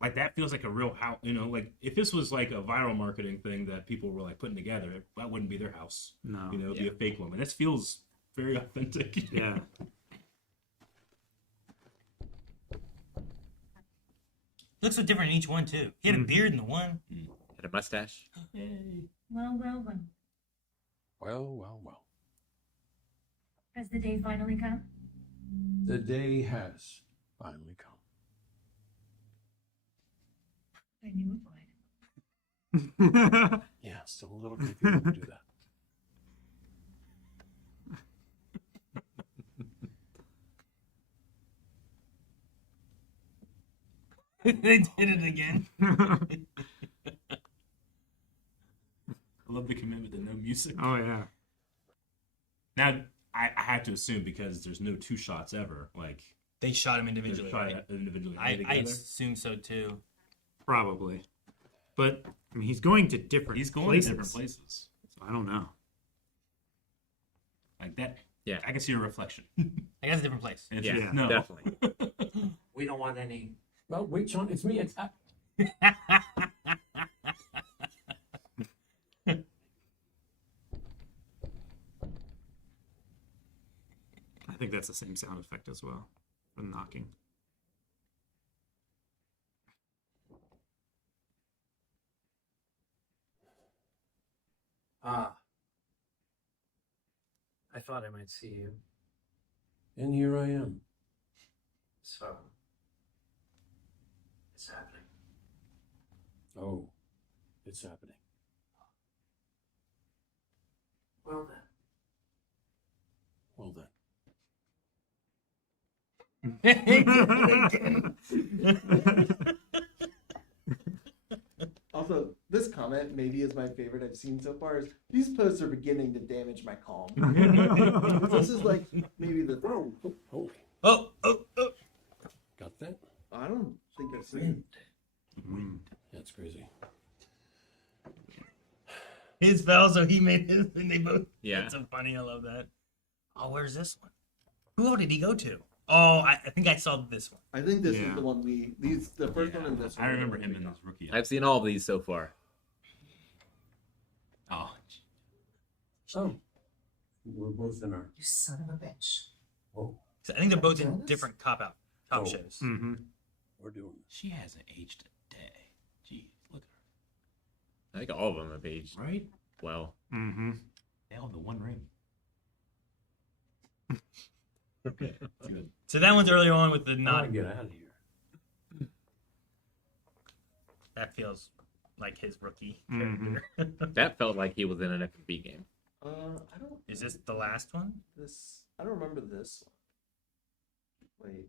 like that feels like a real house. Like if this was like a viral marketing thing that people were like putting together, that wouldn't be their house. No. It'd be a fake one. This feels very authentic. Yeah. Looks so different in each one too. He had a beard in the one. Had a mustache. Well, well, well. Well, well, well. Has the day finally come? The day has finally come. I knew it would. Yeah, still a little creepy when we do that. They did it again. I love the commitment to no music. Oh yeah. Now I have to assume because there's no two shots ever. Like They shot him they individually. try Right? it individually. I together. assume so too. Probably. But I mean, he's going to different. He's going places. to different places. So I don't know. Like that. Yeah. I can see a reflection. I guess a different place. And it's Yeah, just, no. definitely. We don't want any. Well, wait, Sean, it's me. It's I think that's the same sound effect as well for the knocking. Ah. I thought I might see you. and here I am. So. It's happening. Oh, it's happening. Well then. Well then. Also, this comment maybe is my favorite I've seen so far. Is these posts are beginning to damage my calm. This is like maybe the. Holy, Oh. got that? I don't think I've seen. That's crazy. His fell, so he made his, and they both. Yeah. That's so funny. I love that. Oh, where's this one? Who did he go to? Oh, I think I saw this one. I think this Yeah. is the one the first one and this one. I are the remember ones him we in got. his rookie. I've seen all of these so far. Oh, Oh, we're both in our. You son of a bitch. Oh, So I think they're both in different top Oh. shows. Mm-hmm. we're doing this. she hasn't aged a day. Jeez, look at I think all of them have aged her. Right? well. Mm-hmm. They all have the one ring. Good. So that one's earlier on with the How do I not. get out of here? That feels like his rookie Mhm. character. That felt like he was in an F&B game. I don't. Is this the last one? This I don't remember this. Wait.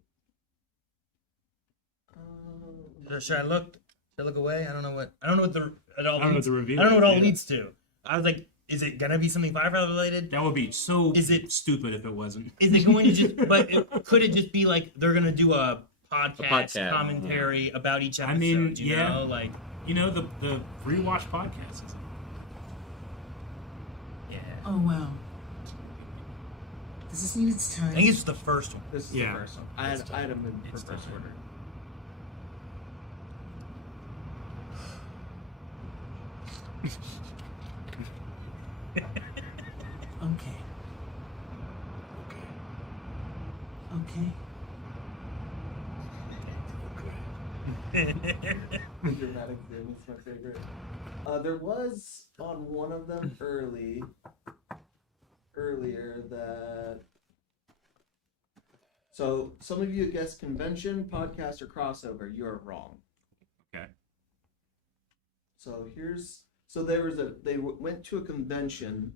Or should I look? Should I look away? I don't know what. I don't know what the. It all I don't know what leads- the reveal I don't know what it all is, yeah. leads to. I was like, is it gonna be something Firefly related? That would be so Is it- stupid if it wasn't. Is it going to just? But could it just be like they're gonna do a podcast, podcast, commentary about each episode? I mean, you yeah. know, like You know, the rewatch podcast. Is yeah. Oh, wow. Does this mean it's time? I think it's the first one. This is Yeah. the first one. I had them in It's reverse time. order. Okay. Okay. Dramatic Zoom is my favorite. There was on one of them earlier that. So some of you guessed convention, podcast, or crossover. You are wrong. Okay. So there was went to a convention,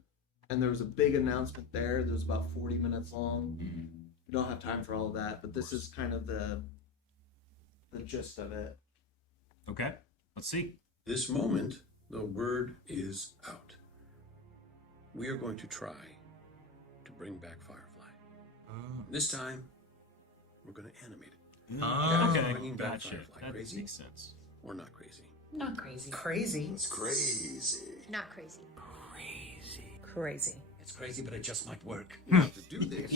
and there was a big announcement there. That was about 40 minutes long. We don't have time for all of that, but this is kind of the gist of it. Okay. Let's see. This moment, the word is out. We are going to try to bring back Firefly. This time, we're going to animate it. Oh, okay. Bringing back Gotcha. Firefly. That Crazy? makes sense. Or not crazy? Not crazy. Crazy. It's crazy. Not crazy. Crazy. It's crazy, but it just might work. Now, to do this,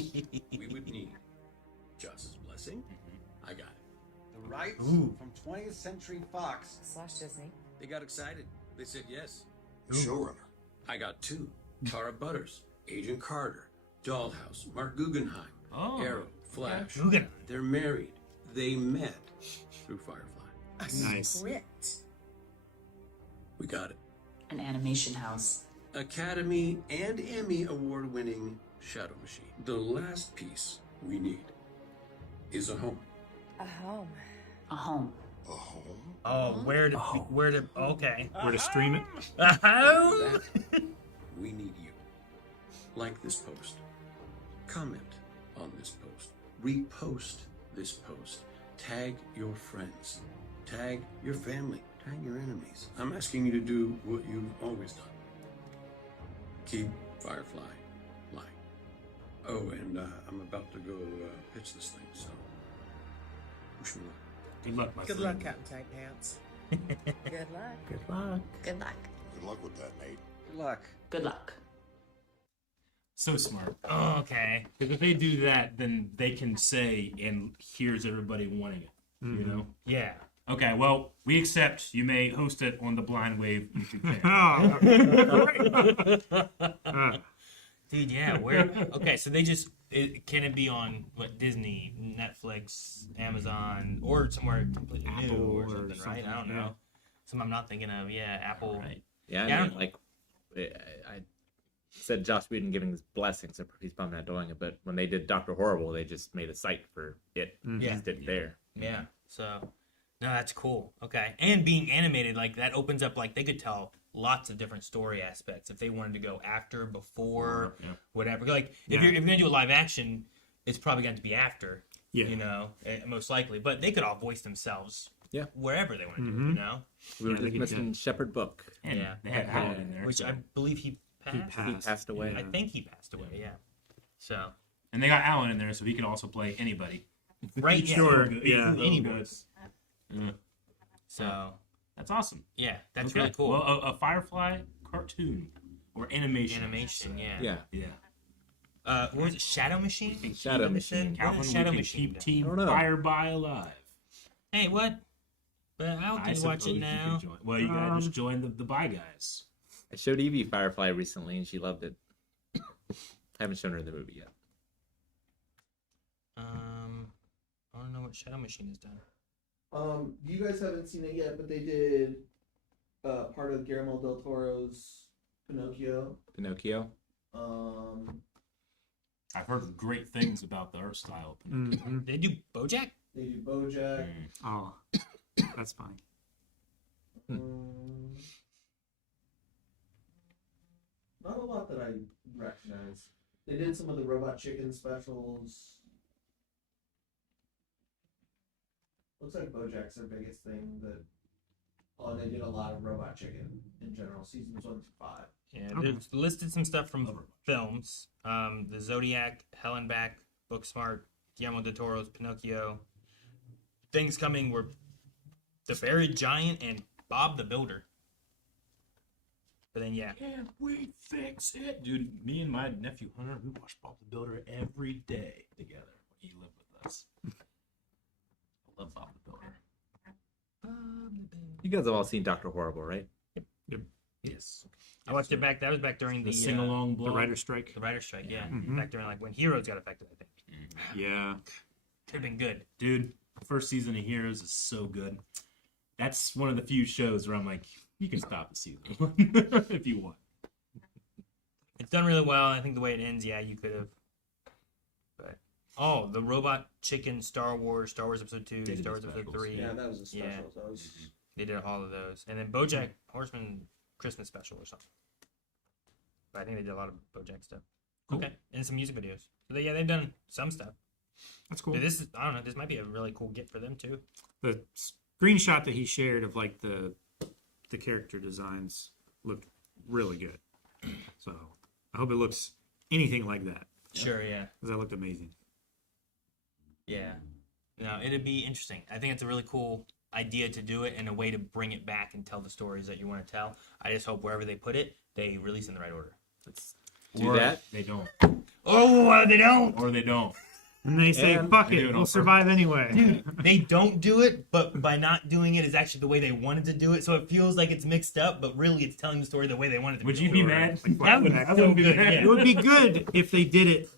we would need Joss's blessing. I got it. The rights Ooh. from 20th Century Fox. / Disney. They got excited. They said yes. The showrunner. I got 2. Tara Butters, Agent Carter, Dollhouse, Mark Guggenheim, Oh. Arrow, Flash. Guggenheim. They're married. They met through Firefly. Nice. Script. We got it. An animation house. Academy and Emmy award-winning Shadow Machine. The last piece we need is a home. A home. A home. A home? Oh, where to? Okay. Where to stream it? Oh. That, we need you. Like this post. Comment on this post. Repost this post. Tag your friends. Tag your family. Tag your enemies. I'm asking you to do what you've always done. Keep Firefly lying. Oh, and I'm about to go pitch this thing, so wish me luck. Good luck, my Good friend. luck, Captain Tight Pants. Good luck. Good luck. Good luck. Good luck with that, Nate. Good luck. Good luck. So smart. Oh, okay. Because if they do that, then they can say, and here's everybody wanting it. You know? Yeah. Okay, well, we accept. You may host it on the Blind Wave YouTube channel. Oh. Dude, yeah. Where? Okay, so they just can it be on what Disney, Netflix, Amazon, or somewhere completely Apple new or or something, right? something, I don't know. yeah. Some I'm not thinking of. Yeah, Apple. Right. Yeah, Yeah. I mean, like, I said Joss Whedon giving his blessings, so he's probably not doing it, but when they did Dr. Horrible, they just made a site for it. Yeah. Just did it there. Yeah. So, no, that's cool. Okay, and being animated like that opens up like they could tell lots of different story aspects if they wanted to go after, before, Yeah. whatever. Like if Yeah. you're gonna do a live action, it's probably going to be after. Yeah. You know, most likely. But they could all voice themselves. Yeah. Wherever they want to do it. Mhm. You know. We were Yeah, they just could missing get- Shepherd Book. And Yeah. they had Alan in there. Which so- I believe he passed. He He passed away. yeah. I think he passed away. Yeah. So. And they got Alan in there, so he could also play anybody. Right. Yeah. Sure, Good. yeah. Any Good. voice. Yeah. So. That's awesome. Yeah, that's Okay. really cool. Well, a Firefly cartoon or animation. Animation. Yeah. Yeah. Yeah. what was it? Shadow Machine? Shadow Machine. What Calvin, was we Shadow can Machine? keep Team I don't know. Fireby alive. Hey, what? But I'll I watch suppose it you now. could join. Well, you gotta just join the Bye Guys. I showed Evie Firefly recently, and she loved it. Haven't shown her the movie yet. I don't know what Shadow Machine has done. You guys haven't seen it yet, but they did part of Guillermo del Toro's Pinocchio. Pinocchio. I've heard great things about the art style. They do BoJack? They do BoJack. Oh, that's fine. Not a lot that I recognize. They did some of the Robot Chicken specials. Looks like BoJack's their biggest thing. And they did a lot of Robot Chicken in general, seasons 1 through 5. Yeah, Okay. they've listed some stuff from films. The Zodiac, Helen Back, Booksmart, Guillermo del Toro's Pinocchio. Things coming were The Buried Giant and Bob the Builder. But then, yeah. Can't we fix it? Dude, me and my nephew Hunter, we watched Bob the Builder every day together when he lived with us. I love Bob the Builder. You guys have all seen Dr. Horrible, right? Yes. I watched it back. That was back during The the sing-along The blog. writer's strike. The writer's strike, yeah. Mhm. Back during like when Heroes got affected, I think. Yeah. Could have been good. Dude, the first season of Heroes is so good. That's one of the few shows where I'm like, you can stop at season one if you want. It's done really well. I think the way it ends, yeah, you could have. But the Robot Chicken Star Wars Episode 2, They did Star Wars the Episode specials. 3. Yeah, that was a special. Yeah. That was... They did all of those. And then BoJack Horseman Christmas special or something. But I think they did a lot of BoJack stuff. Cool. Okay. And some music videos. So they've done some stuff. That's cool. But I don't know, this might be a really cool get for them too. The screenshot that he shared of like the character designs looked really good. So I hope it looks anything like that. Sure, yeah. Because that looked amazing. Yeah. No, it'd be interesting. I think it's a really cool idea to do it and a way to bring it back and tell the stories that you want to tell. I just hope wherever they put it, they release in the right order. Do Or that. They don't. Oh, they don't. Or they don't. And they say, And fuck they do it, it on we'll purpose. survive anyway. Dude, they don't do it, but by not doing it is actually the way they wanted to do it. So it feels like it's mixed up, but really it's telling the story the way they wanted it to Would be you be told. mad? That would I be so wouldn't be good. mad. Yeah. It would be good if they did it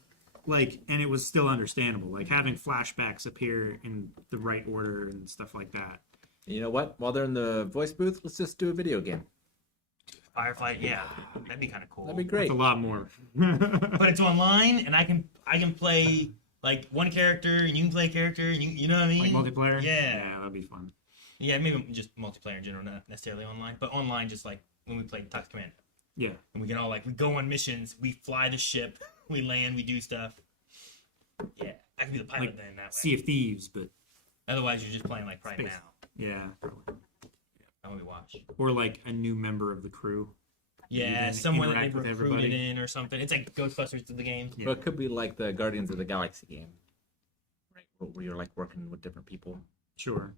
like, and it was still understandable, like having flashbacks appear in the right order and stuff like that. You know what? While they're in the voice booth, let's just do a video game. Firefly, yeah, that'd be kind of cool. That'd be That's great. a lot more. But it's online, and I can play like one character, and you can play a character, and you know what I mean? Like multiplayer? Yeah. that'd be fun. Yeah, maybe just multiplayer in general, not necessarily online, but online, just like when we play Toxic Command, Yeah. and we can all we go on missions, we fly the ship, we land, we do stuff. Yeah, I can be the pilot Like then that way. Sea of Thieves, but Otherwise, you're just playing like right Space. now. yeah. How we watch. Or like a new member of the crew. Yeah, can someone that they interact with recruited everybody. in or something. It's like Ghostbusters to the game. Yeah. But it could be like the Guardians of the Galaxy game, right? Where you're like working with different people. Sure.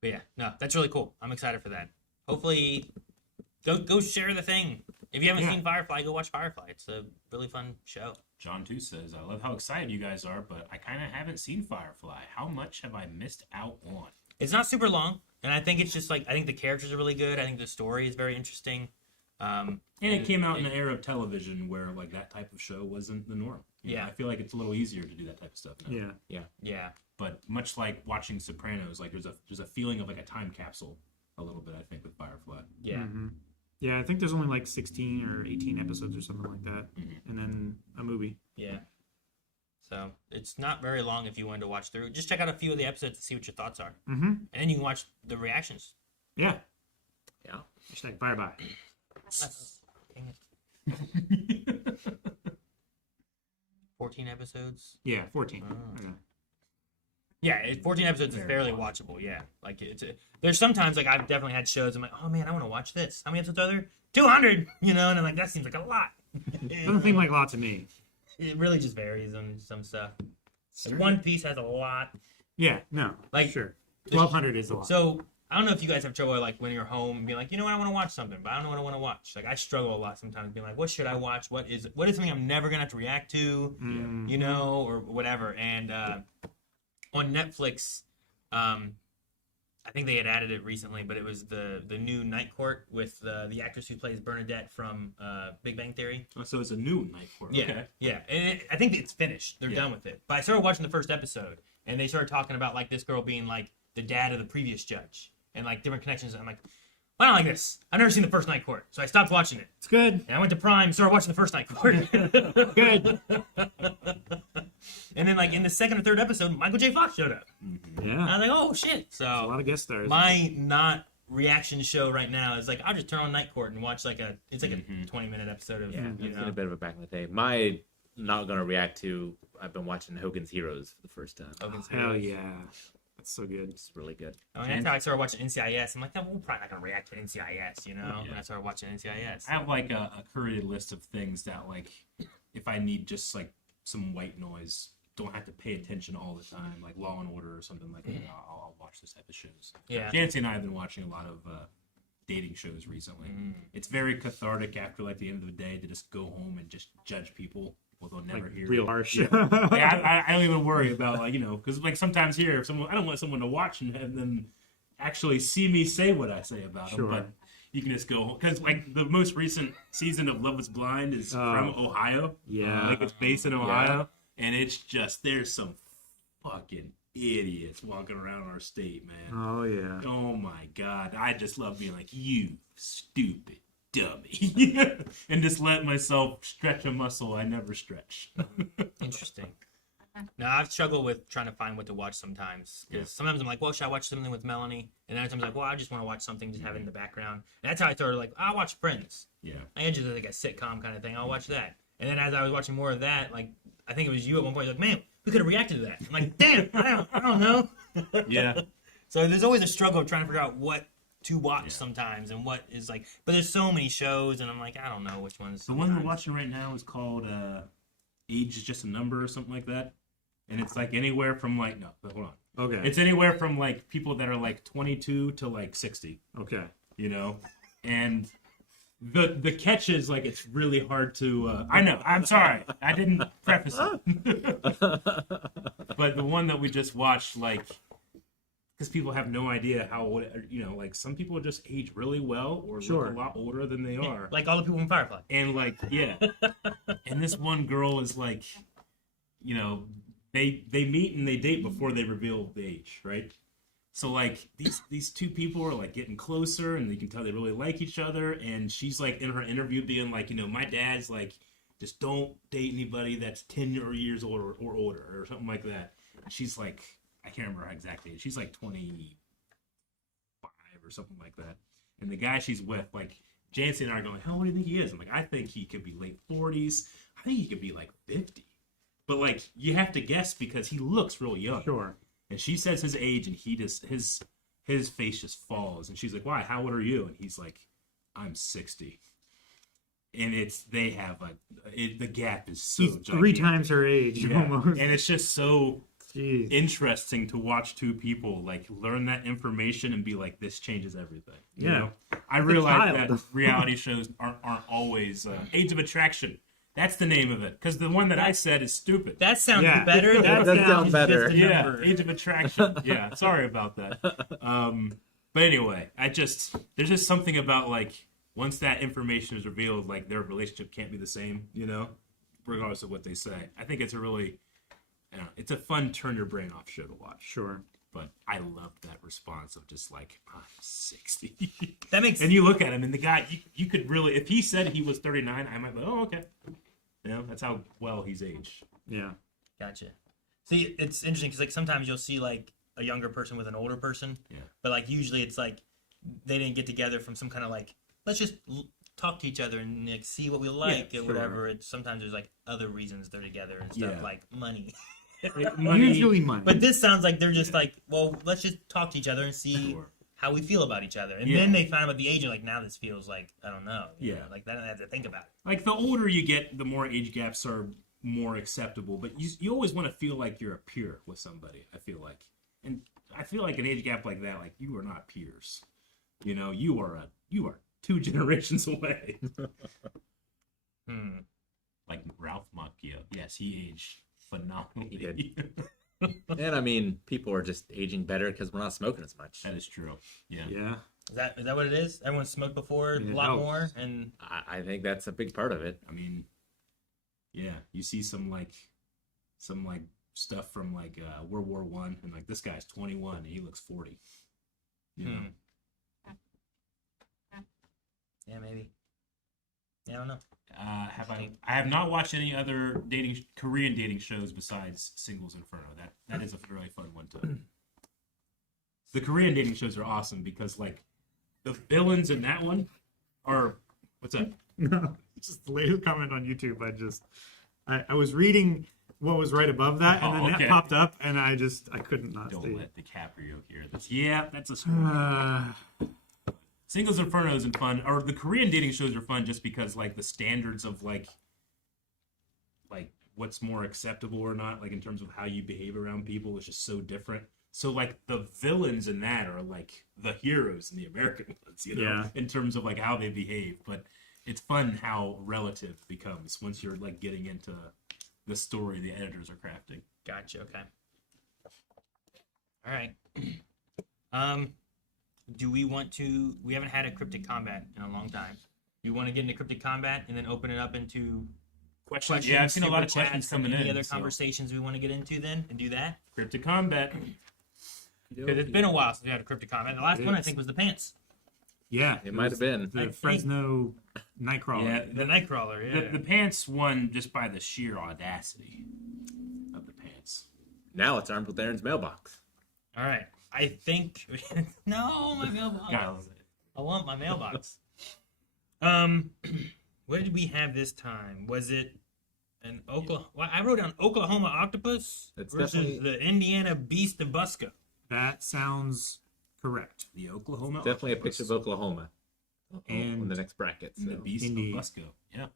But yeah, no, that's really cool. I'm excited for that. Hopefully, go share the thing. If you haven't Yeah. seen Firefly, go watch Firefly. It's a really fun show. John 2 says, I love how excited you guys are, but I kind of haven't seen Firefly. How much have I missed out on? It's not super long, and I think it's just I think the characters are really good. I think the story is very interesting. And it came out in an era of television where like that type of show wasn't the norm. You know, Yeah. I feel like it's a little easier to do that type of stuff now. Yeah. Yeah. But much like watching Sopranos, like there's a feeling of like a time capsule a little bit, I think, with Firefly. Yeah. Yeah, I think there's only like 16 or 18 episodes or something like that. And then a movie. Yeah. So it's not very long if you wanted to watch through. Just check out a few of the episodes to see what your thoughts are. Mm-hmm. And then you can watch the reactions. Yeah. Yeah. Hashtag bye-bye. Dang it. 14 episodes. Yeah, 14. Oh. Okay. Yeah, 14 episodes is fairly watchable. Yeah, like there's sometimes like I've definitely had shows. I'm like, oh man, I want to watch this. How many episodes are there? 200. You know, and I'm like, that seems like a lot. Doesn't seem like a lot to me. It really just varies on some stuff. Like, One Piece has a lot. Yeah, no. Like, Sure. 1,200 is a lot. So I don't know if you guys have trouble like when you're home and being like, you know what, I want to watch something, but I don't know what I want to watch. Like I struggle a lot sometimes being like, what should I watch? What is something I'm never gonna have to react to, you know, or whatever. And on Netflix, I think they had added it recently, but it was the new Night Court with the actress who plays Bernadette from Big Bang Theory. Oh, so it's a new Night Court. Yeah, Okay. yeah. And I think it's finished. They're done with it. But I started watching the first episode, and they started talking about like this girl being like the dad of the previous judge, and like different connections. And I'm like, well, I don't like this. I've never seen the first Night Court, so I stopped watching it. It's good. And I went to Prime, started watching the first Night Court. Good. And then like in the second or third episode, Michael J. Fox showed up. Yeah. I was like, oh shit. So a lot of guest stars. my not reaction show right now is like I'll just turn on Night Court and watch like a 20-minute episode of Yeah, you I've know. seen a bit of it back in the day. My not gonna react to. I've been watching Hogan's Heroes for the first time. Hogan's Hell Heroes. yeah. That's so good. It's really good. I mean, that's how I started watching NCIS. I'm like, no, we're probably not gonna react to NCIS, you know. Yeah. And I started watching NCIS. I have like a curated list of things that like, if I need just like some white noise, don't have to pay attention all the time, like Law and Order or something like that. I'll watch this type of shows. Yeah. Jancy and I have been watching a lot of dating shows recently. It's very cathartic after like the end of the day to just go home and just judge people. Well, they'll never hear Real you. harsh. Like, I don't even worry about like, you know, because like sometimes here, if someone, I don't want someone to watch and have them actually see me say what I say about them, but you can just go because like the most recent season of Love Is Blind is from Ohio. Yeah. Like it's based in Ohio, and it's just there's some fucking idiots walking around our state, man. Oh yeah. Oh my god, I just love being like, you stupid dummy, and just let myself stretch a muscle I never stretch. Interesting. Now I've struggled with trying to find what to watch sometimes. Because sometimes I'm like, well, should I watch something with Melanie? And then other times I'm like, well, I just want to watch something, just have it in the background. And that's how I started. Like, I'll watch Friends. Yeah. I just like a sitcom kind of thing. I'll watch that. And then as I was watching more of that, like I think it was you at one point, like, man, we could have reacted to that. I'm like, damn, I don't know. Yeah. So there's always a struggle of trying to figure out what to watch sometimes and what is like. But there's so many shows, and I'm like, I don't know which ones. The one we're watching right now is called Age is Just a Number or something like that. And it's like anywhere from like, no, but hold on. Okay. It's anywhere from like people that are like 22 to like 60. Okay. You know? And the catch is like it's really hard to I know, I'm sorry. I didn't preface it. But the one that we just watched, like, because people have no idea how, you know, like some people just age really well or look a lot older than they are. Like all the people in Firefly. And like, yeah. And this one girl is like, you know, they meet and they date before they reveal the age, right? So like these two people are like getting closer and you can tell they really like each other. And she's like in her interview being like, you know, my dad's like, just don't date anybody that's 10 years older or older or something like that. And she's like, I can't remember her exact age. She's like 25 or something like that. And the guy she's with, like, Jancy and I are going, how old do you think he is? I'm like, I think he could be late 40s. I think he could be like 50. But like, you have to guess because he looks real young. Sure. And she says his age, and he just his face just falls. And she's like, why? How old are you? And he's like, I'm 60. And they have the gap is so He's 3 times her age almost. And it's just so Jeez. interesting to watch two people like learn that information and be like, this changes everything. You know? I realize that reality shows aren't always Age of Attraction. That's the name of it, because the one that I said is stupid. That sounds better. That sounds better. Yeah, Age of Attraction. Yeah, sorry about that. But anyway, there's just something about like once that information is revealed, like their relationship can't be the same, you know, regardless of what they say. I think it's a really, it's a fun turn your brain off show to watch. Sure. But I love that response of just like, I'm 60. That makes. And you look at him, and the guy, you could really, if he said he was 39, I might be, oh, okay. You know, that's how well he's aged. Yeah. Gotcha. See, it's interesting because like sometimes you'll see like a younger person with an older person. Yeah. But like usually it's like they didn't get together from some kind of like let's just talk to each other and like see what we like or whatever. It's sometimes there's like other reasons they're together and stuff like money. Usually money. But this sounds like they're just like, well, let's just talk to each other and see how we feel about each other. And then they find out the age and like, now this feels like, I don't know. You know, like, then I have to think about it. Like, the older you get, the more age gaps are more acceptable. But you always want to feel like you're a peer with somebody, I feel like. And I feel like an age gap like that, like you are not peers. You know, you are 2 generations away. Like Ralph Macchio. Yes, he aged phenomenally. He did. And I mean, people are just aging better because we're not smoking as much. That is true. Yeah. Yeah. Is that what it is? Everyone smoked before a lot more, and I think that's a big part of it. I mean, yeah, you see some stuff from like World War I, and like this guy's 21 and he looks 40. You know? Yeah, maybe. Yeah, I don't know. I have not watched any other Korean dating shows besides Singles Inferno. That is a really fun one to. The Korean dating shows are awesome because like the villains in that one are what's up? No, just the latest comment on YouTube. I was reading what was right above that, and then that popped up, and I couldn't not Don't see let DiCaprio hear this. Yeah, that's a story. Singles Inferno isn't fun, or the Korean dating shows are fun just because like the standards of like what's more acceptable or not, like in terms of how you behave around people, is just so different. So like the villains in that are like the heroes in the American ones, you know, in terms of like how they behave. But it's fun how relative it becomes once you're like getting into the story the editors are crafting. Gotcha. Okay. All right. Do we want to? We haven't had a Cryptic Combat in a long time. Do you want to get into Cryptic Combat and then open it up into questions? Yeah, I've seen a lot of super questions chats, and coming any in. other conversations we want to get into then and do that? Cryptic Combat. Because it's been a while since we had a Cryptic Combat. The last one I think was the pants. Yeah, it might have been the Fresno Nightcrawler. Yeah, the Nightcrawler. Yeah, the pants won just by the sheer audacity of the pants. Now it's armed with Aaron's mailbox. All right, I think no, my mailbox. I want my mailbox. What did we have this time? Was it an Oklahoma? Well, I wrote down Oklahoma octopus versus the Indiana beast of Busco. That sounds correct. The Oklahoma definitely octopus. A picture of Oklahoma. And in the next bracket. So. The beast of Busco. Yeah.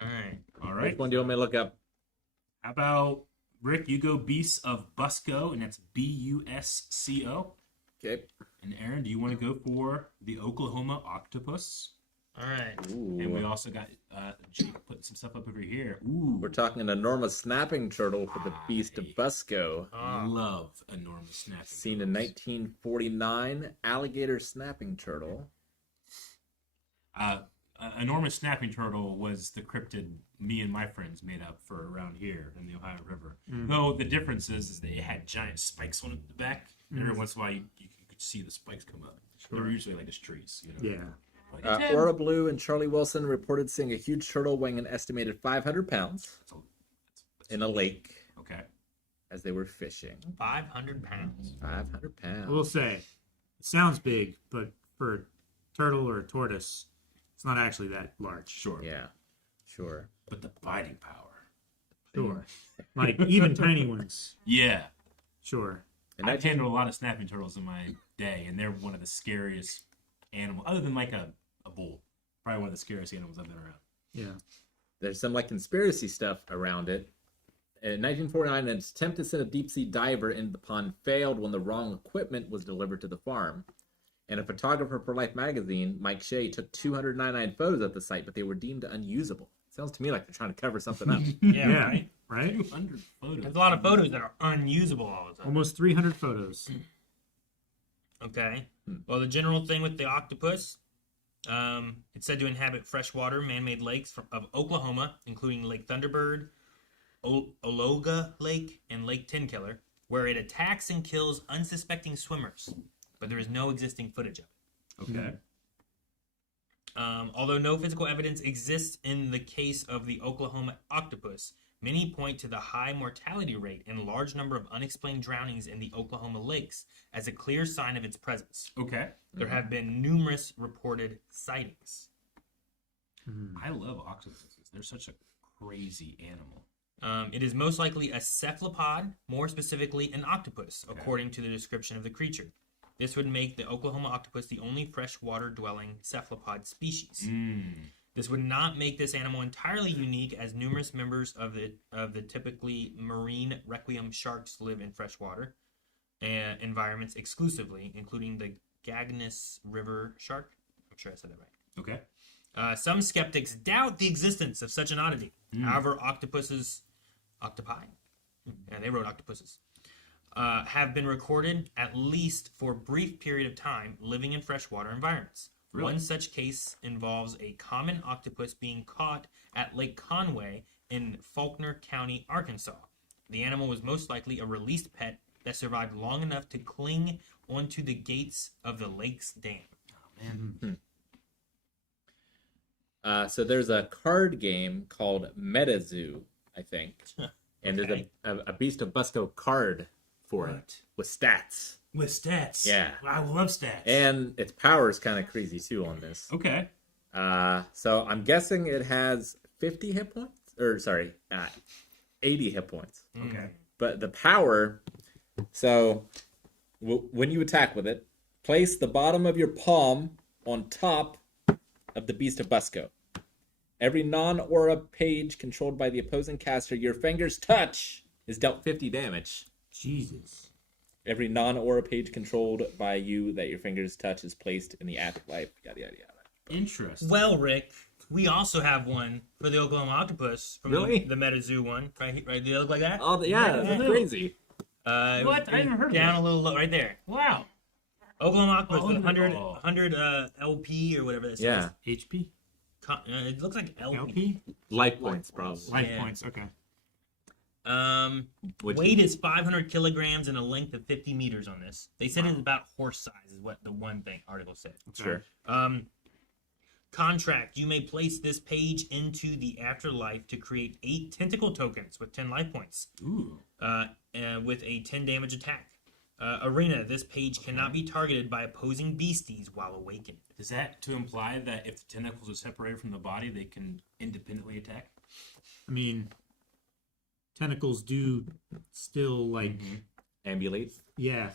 All right. Which one do you want me to look up? How about Rick? You go Beasts of Busco, and that's Busco. Okay. And Aaron, do you want to go for the Oklahoma octopus? All right. Ooh. And we also got Jake putting some stuff up over here. Ooh. We're talking an enormous snapping turtle for the Beast of Busco. Love enormous snapping. Seen in 1949, alligator snapping turtle. Enormous snapping turtle was the cryptid me and my friends made up for around here in the Ohio River. Though the difference is that it had giant spikes on the back, and every once in a while you could see the spikes come up. They were usually like just trees, you know? Yeah. Aura Blue and Charlie Wilson reported seeing a huge turtle weighing an estimated 500 pounds in a lake. Okay. As they were fishing. 500 pounds. 500 pounds. I will say, it sounds big, but for a turtle or a tortoise, it's not actually that large. Sure. Yeah. Sure. But the biting power. Sure. Like even tiny ones. Yeah. Sure. And I've handled a lot of snapping turtles in my day, and they're one of the scariest animals, other than like a bull. Probably one of the scariest animals I've been around. Yeah. There's some like conspiracy stuff around it. In 1949, an attempt to send a deep sea diver into the pond failed when the wrong equipment was delivered to the farm. And a photographer for Life magazine, Mike Shea, took 299 photos at the site, but they were deemed unusable. Sounds to me like they're trying to cover something up. Yeah, right? 200 photos. There's a lot of photos that are unusable all the time. Almost 300 photos. Okay. Well, the general thing with the octopus, it's said to inhabit freshwater man-made lakes of Oklahoma, including Lake Thunderbird, Ologa Lake, and Lake Tenkiller, where it attacks and kills unsuspecting swimmers, but there is no existing footage of it. Okay. Although no physical evidence exists in the case of the Oklahoma octopus, many point to the high mortality rate and large number of unexplained drownings in the Oklahoma lakes as a clear sign of its presence. Okay. There have been numerous reported sightings. I love octopuses. They're such a crazy animal. It is most likely a cephalopod, more specifically an octopus, according to the description of the creature. This would make the Oklahoma octopus the only freshwater-dwelling cephalopod species. This would not make this animal entirely unique, as numerous members of the typically marine requiem sharks live in freshwater environments exclusively, including the Gagnus River shark. I'm sure I said that right. Okay. Some skeptics doubt the existence of such an oddity. However, octopi, and they wrote octopuses, have been recorded, at least for a brief period of time, living in freshwater environments. Really? One such case involves a common octopus being caught at Lake Conway in Faulkner County, Arkansas. The animal was most likely a released pet that survived long enough to cling onto the gates of the lake's dam. So there's a card game called MetaZoo, I think. And Okay. there's a Beast of Busco card for it with stats. With stats. Yeah. I love stats. And its power is kind of crazy too on this. Okay. So I'm guessing it has 50 hit points, or sorry, 80 hit points. Okay. But the power, so when you attack with it, place the bottom of your palm on top of the Beast of Busco. Every non-aura page controlled by the opposing caster your fingers touch is dealt 50 damage. Jesus. Every non-aura page controlled by you that your fingers touch is placed in the afterlife. Yada yada yada. Interesting. Well, Rick, we also have one for the Oklahoma octopus from Really? the MetaZoo one. Right? Do they look like that? Oh yeah, that's crazy. What? I haven't heard of down that. a little low, right there. Wow. Oklahoma octopus with Oh. 100 LP or whatever that says. Yeah, HP? It looks like LP. LP? life points probably. Life Yeah. points, okay. Which Weight is 500 kilograms and a length of 50 meters on this. They said it's about horse size, is what the one thing article said. Sure. Contract. You may place this page into the afterlife to create 8 tentacle tokens with 10 life points. Ooh. With a 10 damage attack. Arena. This page cannot be targeted by opposing beasties while awakened. Is that to imply that if the tentacles are separated from the body, they can independently attack? I mean, tentacles do still, like, Ambulate. yeah,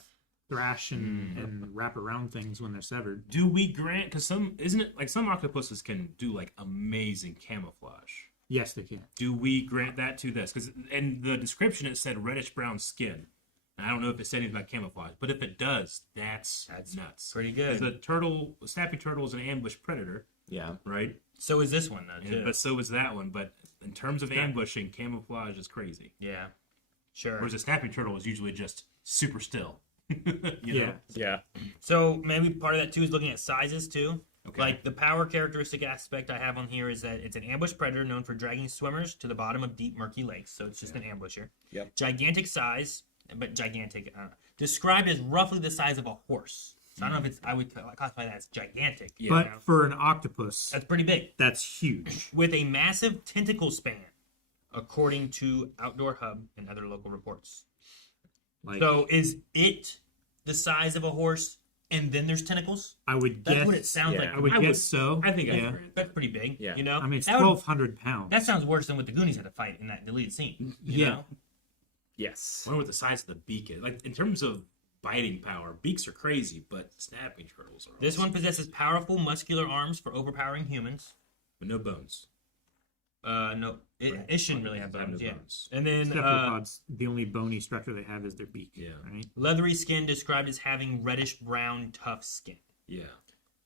thrash and wrap around things when they're severed. Do we grant, because isn't it like some octopuses can do like amazing camouflage? Yes, they can. Do we grant that to this? Because in the description it said reddish brown skin. And I don't know if it said anything about camouflage, but if it does, that's nuts. Pretty good. The snappy turtle is an ambush predator, Yeah. right? So is this one, though, too. But so is that one. But in terms of ambushing, camouflage is crazy. Yeah. Sure. Whereas a snappy turtle is usually just super still. Yeah. Yeah. So maybe part of that, too, is looking at sizes, too. Okay. Like, the power characteristic aspect I have on here is that it's an ambush predator known for dragging swimmers to the bottom of deep, murky lakes. So it's just an ambusher. Yep. Gigantic size, but gigantic. Described as roughly the size of a horse. So I don't know if I would classify that as gigantic. Yeah. But for an octopus, That's pretty big. that's huge. With a massive tentacle span, according to Outdoor Hub and other local reports. Like, So is it the size of a horse and then there's tentacles? I would That's guess. what it sounds yeah. like. I would guess so. I think yeah. That's pretty big. Yeah. You know? I mean, it's That would- 1,200 pounds. That sounds worse than what the Goonies had to fight in that deleted scene. You Yeah. know? Yes. I wonder what the size of the beak is. Like in terms of biting power, beaks are crazy, but snapping turtles are. This awesome. one possesses powerful muscular arms for overpowering humans. But no bones. No, it shouldn't really have bones. Yeah. And then Cephalopods, the only bony structure they have is their beak. Yeah. Right? leathery skin described as having reddish brown tough skin. Yeah.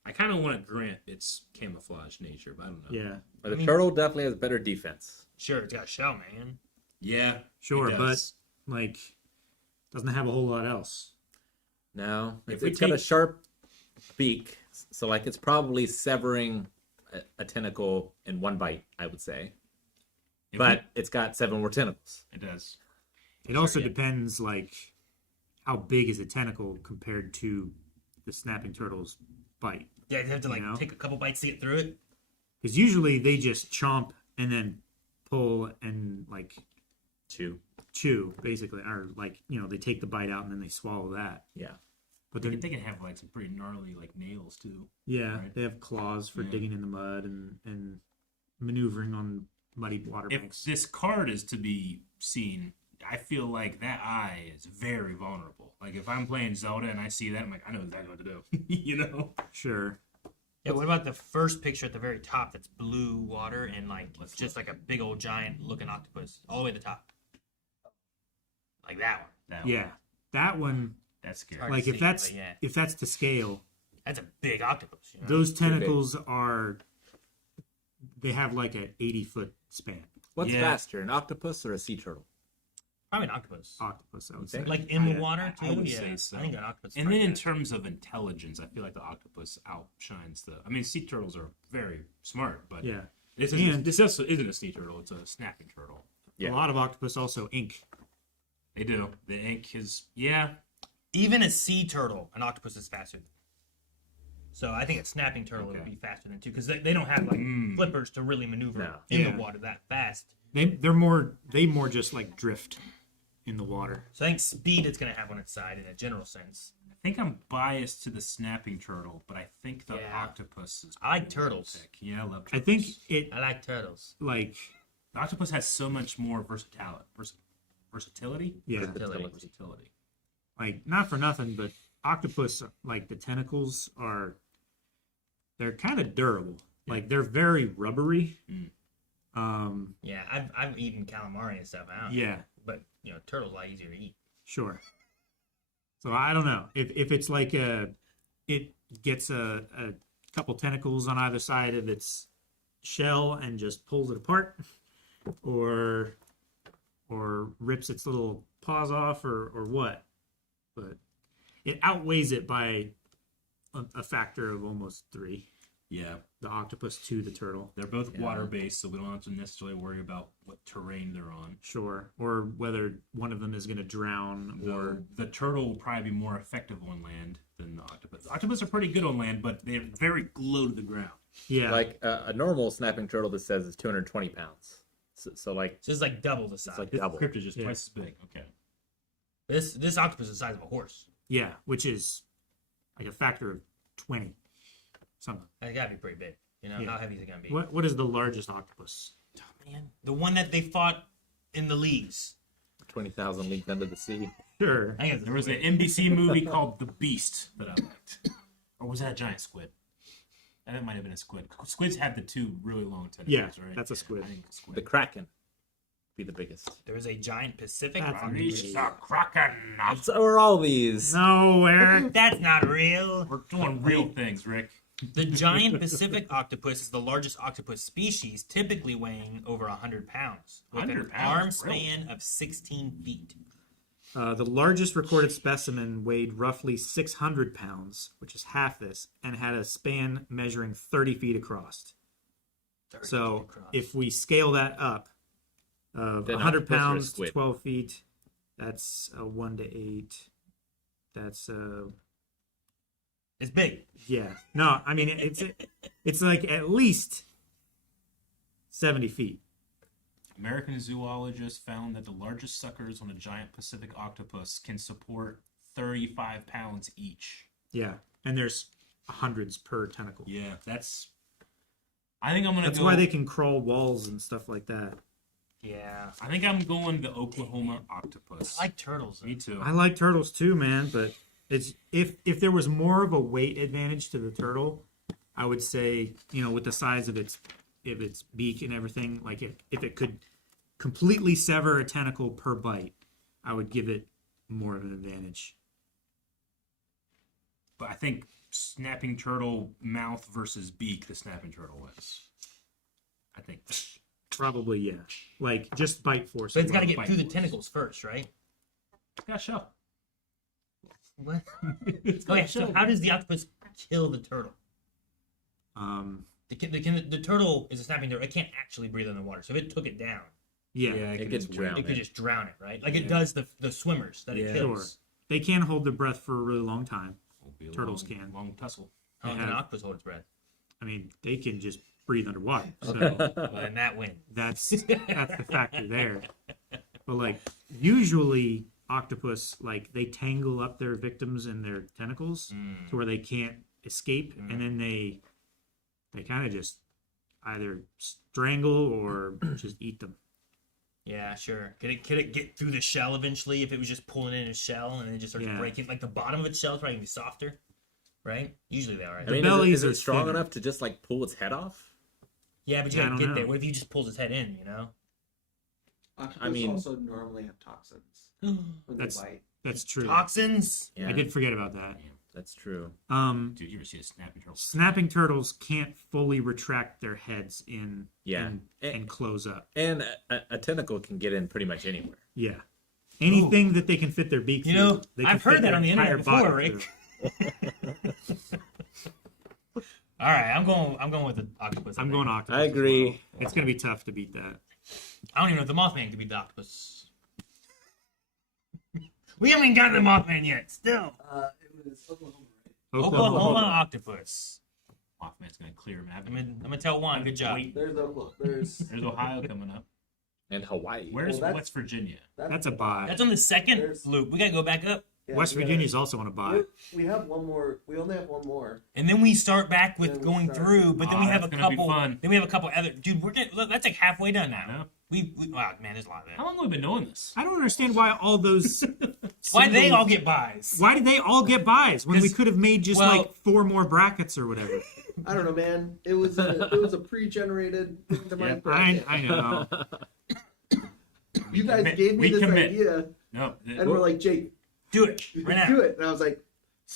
I kind of want to grant its camouflage nature, but I don't know. Yeah. But the turtle definitely has better defense. Sure, it's got a shell, man. Yeah. Sure, it but does. like, doesn't have a whole lot else. No, If it's we got a take- sharp beak, so like it's probably severing a tentacle in one bite, I would say. If But it's got 7 more tentacles. it does. It also depends, like, how big is a tentacle compared to the snapping turtle's bite. Yeah, you have to like You know? take a couple bites to get through it. Because usually they just chomp and then pull and like chew, basically, or like, you know, they take the bite out and then they swallow that. Yeah. But They then can have like some pretty gnarly like nails too. yeah, right? they have claws for Yeah. digging in the mud and maneuvering on muddy water If banks. this card is to be seen, I feel like that eye is very vulnerable. Like if I'm playing Zelda and I see that, I'm like, I know exactly what to do. You know? Sure. Yeah, what about the first picture at the very top that's blue water and like Let's just look. like a big old giant looking octopus all the way to the top? Like that one. That one. Yeah, that one. That's scary. Hard Like to if see, that's but yeah. if that's to scale, That's a big octopus. You know? those tentacles are. They have like a 80-foot span. What's Yeah. faster, an octopus or a sea turtle? Probably an octopus. Octopus, I would say. think? Like in the water too. I would yeah. say so. I think an octopus. is And probably then in better. terms of intelligence, I feel like the octopus outshines the. I mean, sea turtles are very smart, but Yeah. this And- also isn't a sea turtle; it's a snapping turtle. Yeah. A lot of octopus also ink. They do. The ink is Even a sea turtle, an octopus is faster than. So I think a snapping turtle would Okay. be faster than two because they don't have like flippers to really maneuver No. in Yeah. the water that fast. They more just like drift in the water. So I think speed it's going to have on its side in a general sense. I think I'm biased to the snapping turtle, but I think the Yeah. octopus is. I like turtles. pick. Yeah, I love I turtles. think it I like turtles. like The octopus has so much more versatility. yeah, Versatility. like not for nothing, but octopus like the tentacles they're kind of durable. Like they're very rubbery. Yeah, I've eaten calamari and stuff. I don't Yeah. know. But you know, turtles a lot easier to eat. Sure. So I don't know if it's like it gets a couple tentacles on either side of its shell and just pulls it apart, or rips its little paws off, or what. But it outweighs it by a factor of almost 3. Yeah, The octopus to the turtle. they're both water based, so we don't have to necessarily worry about what terrain they're on. Sure. Or whether one of them is going to drown or. Or the turtle will probably be more effective on land than the octopus. The octopus are pretty good on land, but they're very low to the ground. Yeah. Like a normal snapping turtle that says is 220 pounds. So like So it's like double the size. it's like This double. crypt is just Yeah. twice as big. Okay. This octopus is the size of a horse. Yeah. Which is like a factor of 20. Something. That's gotta be pretty big. You know, Yeah. how heavy is it gonna be? What is the largest octopus? Man, the one that they fought in the leagues. 20,000 leagues under the sea. Sure. I think it's There was an NBC movie called The Beast that I liked. Or was that a giant squid? That might have been a squid. Squids have the two really long tentacles, Yeah, right? that's a squid. I think it's a squid. The Kraken be the biggest. There was a giant Pacific That's rock. amazing. The Kraken. So are all these. No, Eric. That's not real. We're doing real things, Rick. The giant Pacific octopus is the largest octopus species, typically weighing over 100 pounds, with 100 an pounds, arm really? span of 16 feet. The largest recorded specimen weighed roughly 600 pounds, which is half this, and had a span measuring 30 feet across. 30 So feet across. if we scale that up, of Then 100 octopus or a pounds to squid? 12 feet, that's a 1 to 8. That's It's big. yeah. No, I mean it's like at least 70 feet. American zoologists found that the largest suckers on a giant Pacific octopus can support 35 pounds each. Yeah, and there's hundreds per tentacle. Yeah, that's. I think I'm gonna That's go. why they can crawl walls and stuff like that. Yeah. I think I'm going the Oklahoma octopus. I like turtles. Me too. I like turtles too, man, but it's if there was more of a weight advantage to the turtle, I would say, you know, with the size of its beak and everything, like if it could completely sever a tentacle per bite, I would give it more of an advantage. But I think snapping turtle mouth versus beak, the snapping turtle wins. I think. Probably, yeah. Like just bite force. But it's got to alone. get through the tentacles first, right? Yeah, shell. What? It's Okay, got so shell. how does the octopus kill the turtle? The turtle is a snapping turtle. It can't actually breathe in the water. So if it took it down, Yeah, it It gets gets drowned. it could just drown it, right? Like it Yeah. does the swimmers that Yeah. it sure. kills. They can hold their breath for a really long time. Will be a Turtles long, can. long tussle. How They can an have- octopus hold its breath? I mean, they can just breathe underwater. So Well, then that wins. that's the factor there. But like usually octopus, like they tangle up their victims in their tentacles to where they can't escape, and then they kind of just either strangle or just eat them. Yeah, sure. Could it get through the shell eventually if it was just pulling in its shell and it just starts Yeah. breaking? Like the bottom of its shell is probably gonna be softer. right? Usually they are. I The mean, bellies is it are strong thinner. enough to just like pull its head off? Yeah, but you I gotta don't get know. there. What if he just pulls his head in? You know? Octopus mean- also normally have toxins when That's- they bite. That's true. Toxins. Yeah, I did forget about that. That's true. Dude, you ever see a snapping turtle? Snapping turtles can't fully retract their heads in Yeah. and close up. And a tentacle can get in pretty much anywhere. Yeah. Anything that they can fit their beak You through. know, they can I've heard fit that their on the internet entire before, body Rick. through. All right, I'm going with the octopus. I'm going octopus. I as agree. well. It's gonna be tough to beat that. I don't even know if the Mothman could beat the octopus. We haven't even got the Mothman yet. Still, It was Oklahoma, right? Oklahoma octopus. Mothman's gonna clear him. I'm gonna tell Juan. Good job. There's Oklahoma. There's Ohio coming up. And Hawaii. Where's Well, that's- West Virginia? That's a bye. That's on the second There's- loop. We gotta go back up, yeah, West we gotta- Virginia's also on a bye. We have one more. We only have one more. and then we start back with Then we going start. through. But then we have a that's gonna be couple. fun. Then we have a couple other. Dude, we're getting. Look, that's like halfway done now. Yeah. We wow, man, there's a lot of How that. long have we been doing this? I don't understand why all those. Why they singles- all get buys? Why did they all get buys when we 'Cause- could have made just well- like 4 more brackets or whatever? I don't know, man. It was a pre-generated. I know. You guys commit. gave me We this commit. idea, No. and we're like, Jake, Do it right now. do it. And I was like,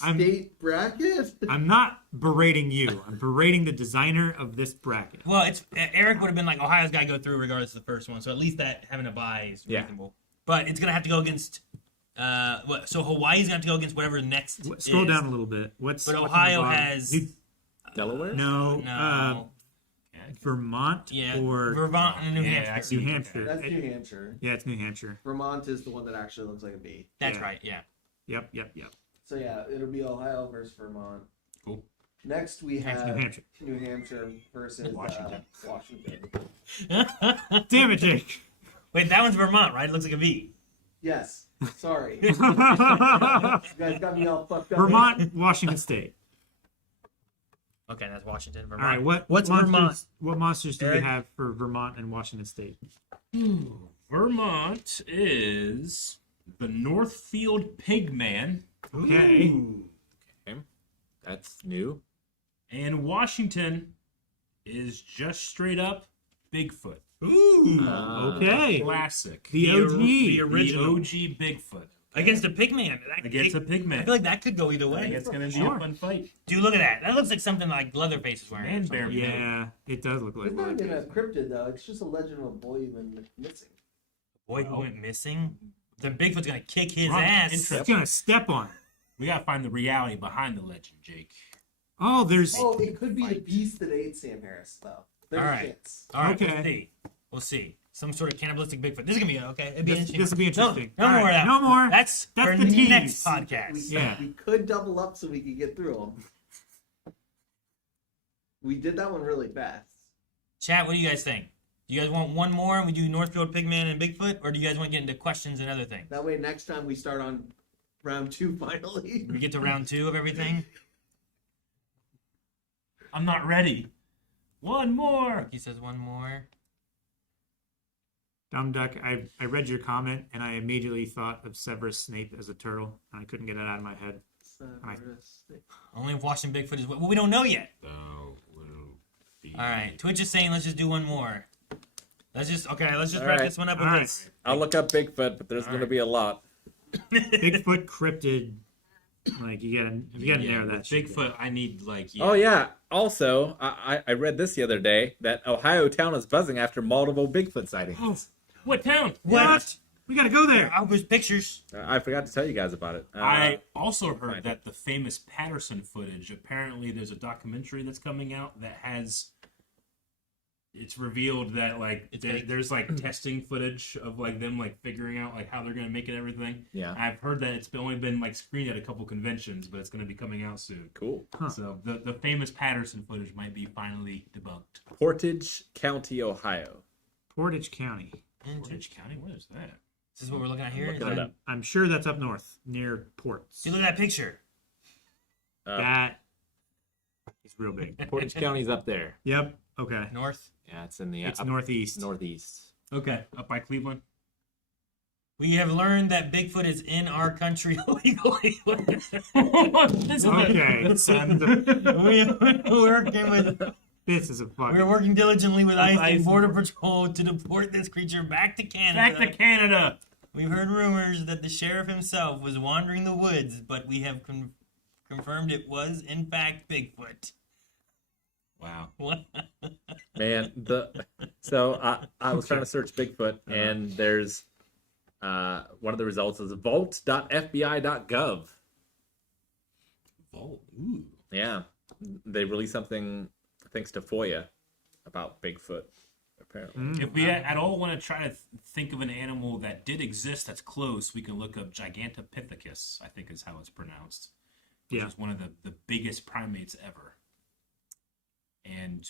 I'm- state bracket. I'm not berating you. I'm berating the designer of this bracket. Well, it's Eric would have been like Ohio's got to go through regardless of the first one, so at least that having a bye is Yeah. reasonable. But it's gonna have to go against what? So Hawaii's gonna have to go against whatever next. Scroll is. down a little bit. What's But what's Ohio on the bottom? has You- Delaware? no, no, Vermont yeah, or Vermont and New Yeah, Hampshire. I see. New Hampshire. That's New Hampshire. Yeah, it's New Hampshire. Vermont is the one that actually looks like a bee. That's Yeah. right. Yeah. Yep. So yeah, it'll be Ohio versus Vermont. Cool. Next we That's have New Hampshire. New Hampshire versus Washington. Washington. Damn it, Jake. Wait, that one's Vermont, right? It looks like a V. Yes. Sorry. You guys got me all fucked up. Vermont, Washington State. Okay, that's Washington. Vermont. All right, What's monsters, Vermont? What monsters do Eric? we have for Vermont and Washington State? Vermont is the Northfield Pigman, Okay. Ooh. That's new. and Washington is just straight up Bigfoot. Ooh. Okay. Classic. The OG. the The original. OG Bigfoot Against a pigman. against a I pigman. feel like that could go either I think way. it's gonna be Sure. a fun fight. Dude, look at that. That looks like something like Leatherface is wearing. or Man something. bear. Yeah, it does look like It's not one. even a cryptid though. It's just a legend of a boy who went missing. Boy who went missing. Then Bigfoot's gonna kick his Wrong ass. intro. It's gonna step on it. We gotta find the reality behind the legend, Jake. Oh, there's. Oh, it could be the beast that ate Sam Harris though. There's All a right. chance. All right, Okay. we'll see. We'll see. Some sort of cannibalistic Bigfoot. This is gonna be okay. It'd be This interesting. will be interesting. No All more of right, that. no more. That's That's for the tease. next podcast. We, Yeah. we could double up so we could get through them. We did that one really fast. Chat, what do you guys think? Do you guys want one more and we do Northfield Pigman and Bigfoot, or do you guys want to get into questions and other things? That way, next time we start on round 2 finally. We get to round 2 of everything. I'm not ready. One more. He says one more. Dumb Duck, I read your comment and I immediately thought of Severus Snape as a turtle, and I couldn't get it out of my head. Only if Washington Bigfoot is. Well, we don't know yet. So will be. All right. Twitch is saying let's just do one more. Let's just All wrap right. this one up with All right. this. I'll look up Bigfoot, but there's All going to right. be a lot. Bigfoot, cryptid, like you gotta narrow that shit down. Bigfoot, I need like. Oh yeah. Also, I read this the other day that Ohio town is buzzing after multiple Bigfoot sightings. Oh, what town? What? We gotta go there. I was pictures. I forgot to tell you guys about it. I also heard that the famous Patterson footage. Apparently, there's a documentary that's coming out that has. It's revealed that like It's fake. there's like testing footage of like them like figuring out like how they're gonna make it everything. Yeah. I've heard that it's only been like screened at a couple conventions, but it's gonna be coming out soon. Cool. Huh. So the famous Patterson footage might be finally debunked. Portage County, Ohio. Portage County. Portage County, what is that? This is what we're looking at here. Looking Is it that- up. I'm sure that's up north near ports. See, look at that picture. That is real big. Portage County's up there. Yep. Okay. North. Yeah, it's in the It's up northeast. northeast. Okay, up by Cleveland. We have learned that Bigfoot is in our country illegally. Okay, son. We're working with. This is a fucking. We're working diligently with ICE and ICE. Border Patrol to deport this creature back to Canada. Back to Canada. We've heard rumors that the sheriff himself was wandering the woods, but we have confirmed it was in fact Bigfoot. Wow. What? Man, so I was trying to search Bigfoot, and there's one of the results is vault.fbi.gov. Vault. Ooh. Yeah, they released something thanks to FOIA about Bigfoot. Apparently, If we at all want to try to think of an animal that did exist that's close, we can look up Gigantopithecus, I think is how it's pronounced. Which is one of the biggest primates ever. And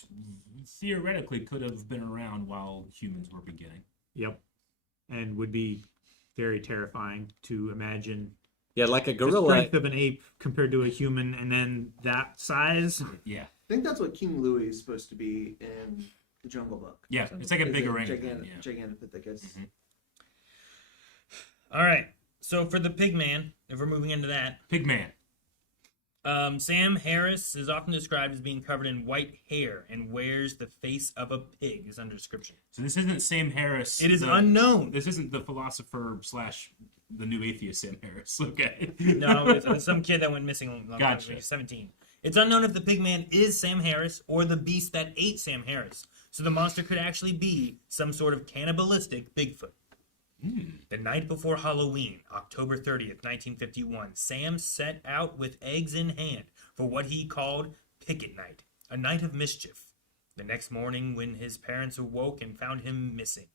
theoretically could have been around while humans were beginning. Yep, and would be very terrifying to imagine. Yeah, like a The gorilla. strength of an ape compared to a human, and then that size. Yeah. I think that's what King Louis is supposed to be in the Jungle Book. Yeah, it's like a big orangutan. orangutan. Yeah. Gigantopithecus. All right. So for the Pigman, if we're moving into that, Pigman. Sam Harris is often described as being covered in white hair and wears the face of a pig, is under description. So this isn't Sam Harris. It is unknown. This isn't the philosopher / the new atheist Sam Harris. Okay. No, it's some kid that went missing a long time Gotcha. ago. He was 17. It's unknown if the Pigman is Sam Harris or the beast that ate Sam Harris. So the monster could actually be some sort of cannibalistic Bigfoot. The night before Halloween, October 30th, 1951, Sam set out with eggs in hand for what he called Picket Night, a night of mischief. The next morning, when his parents awoke and found him missing,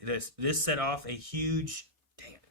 this set off a huge... Dang it.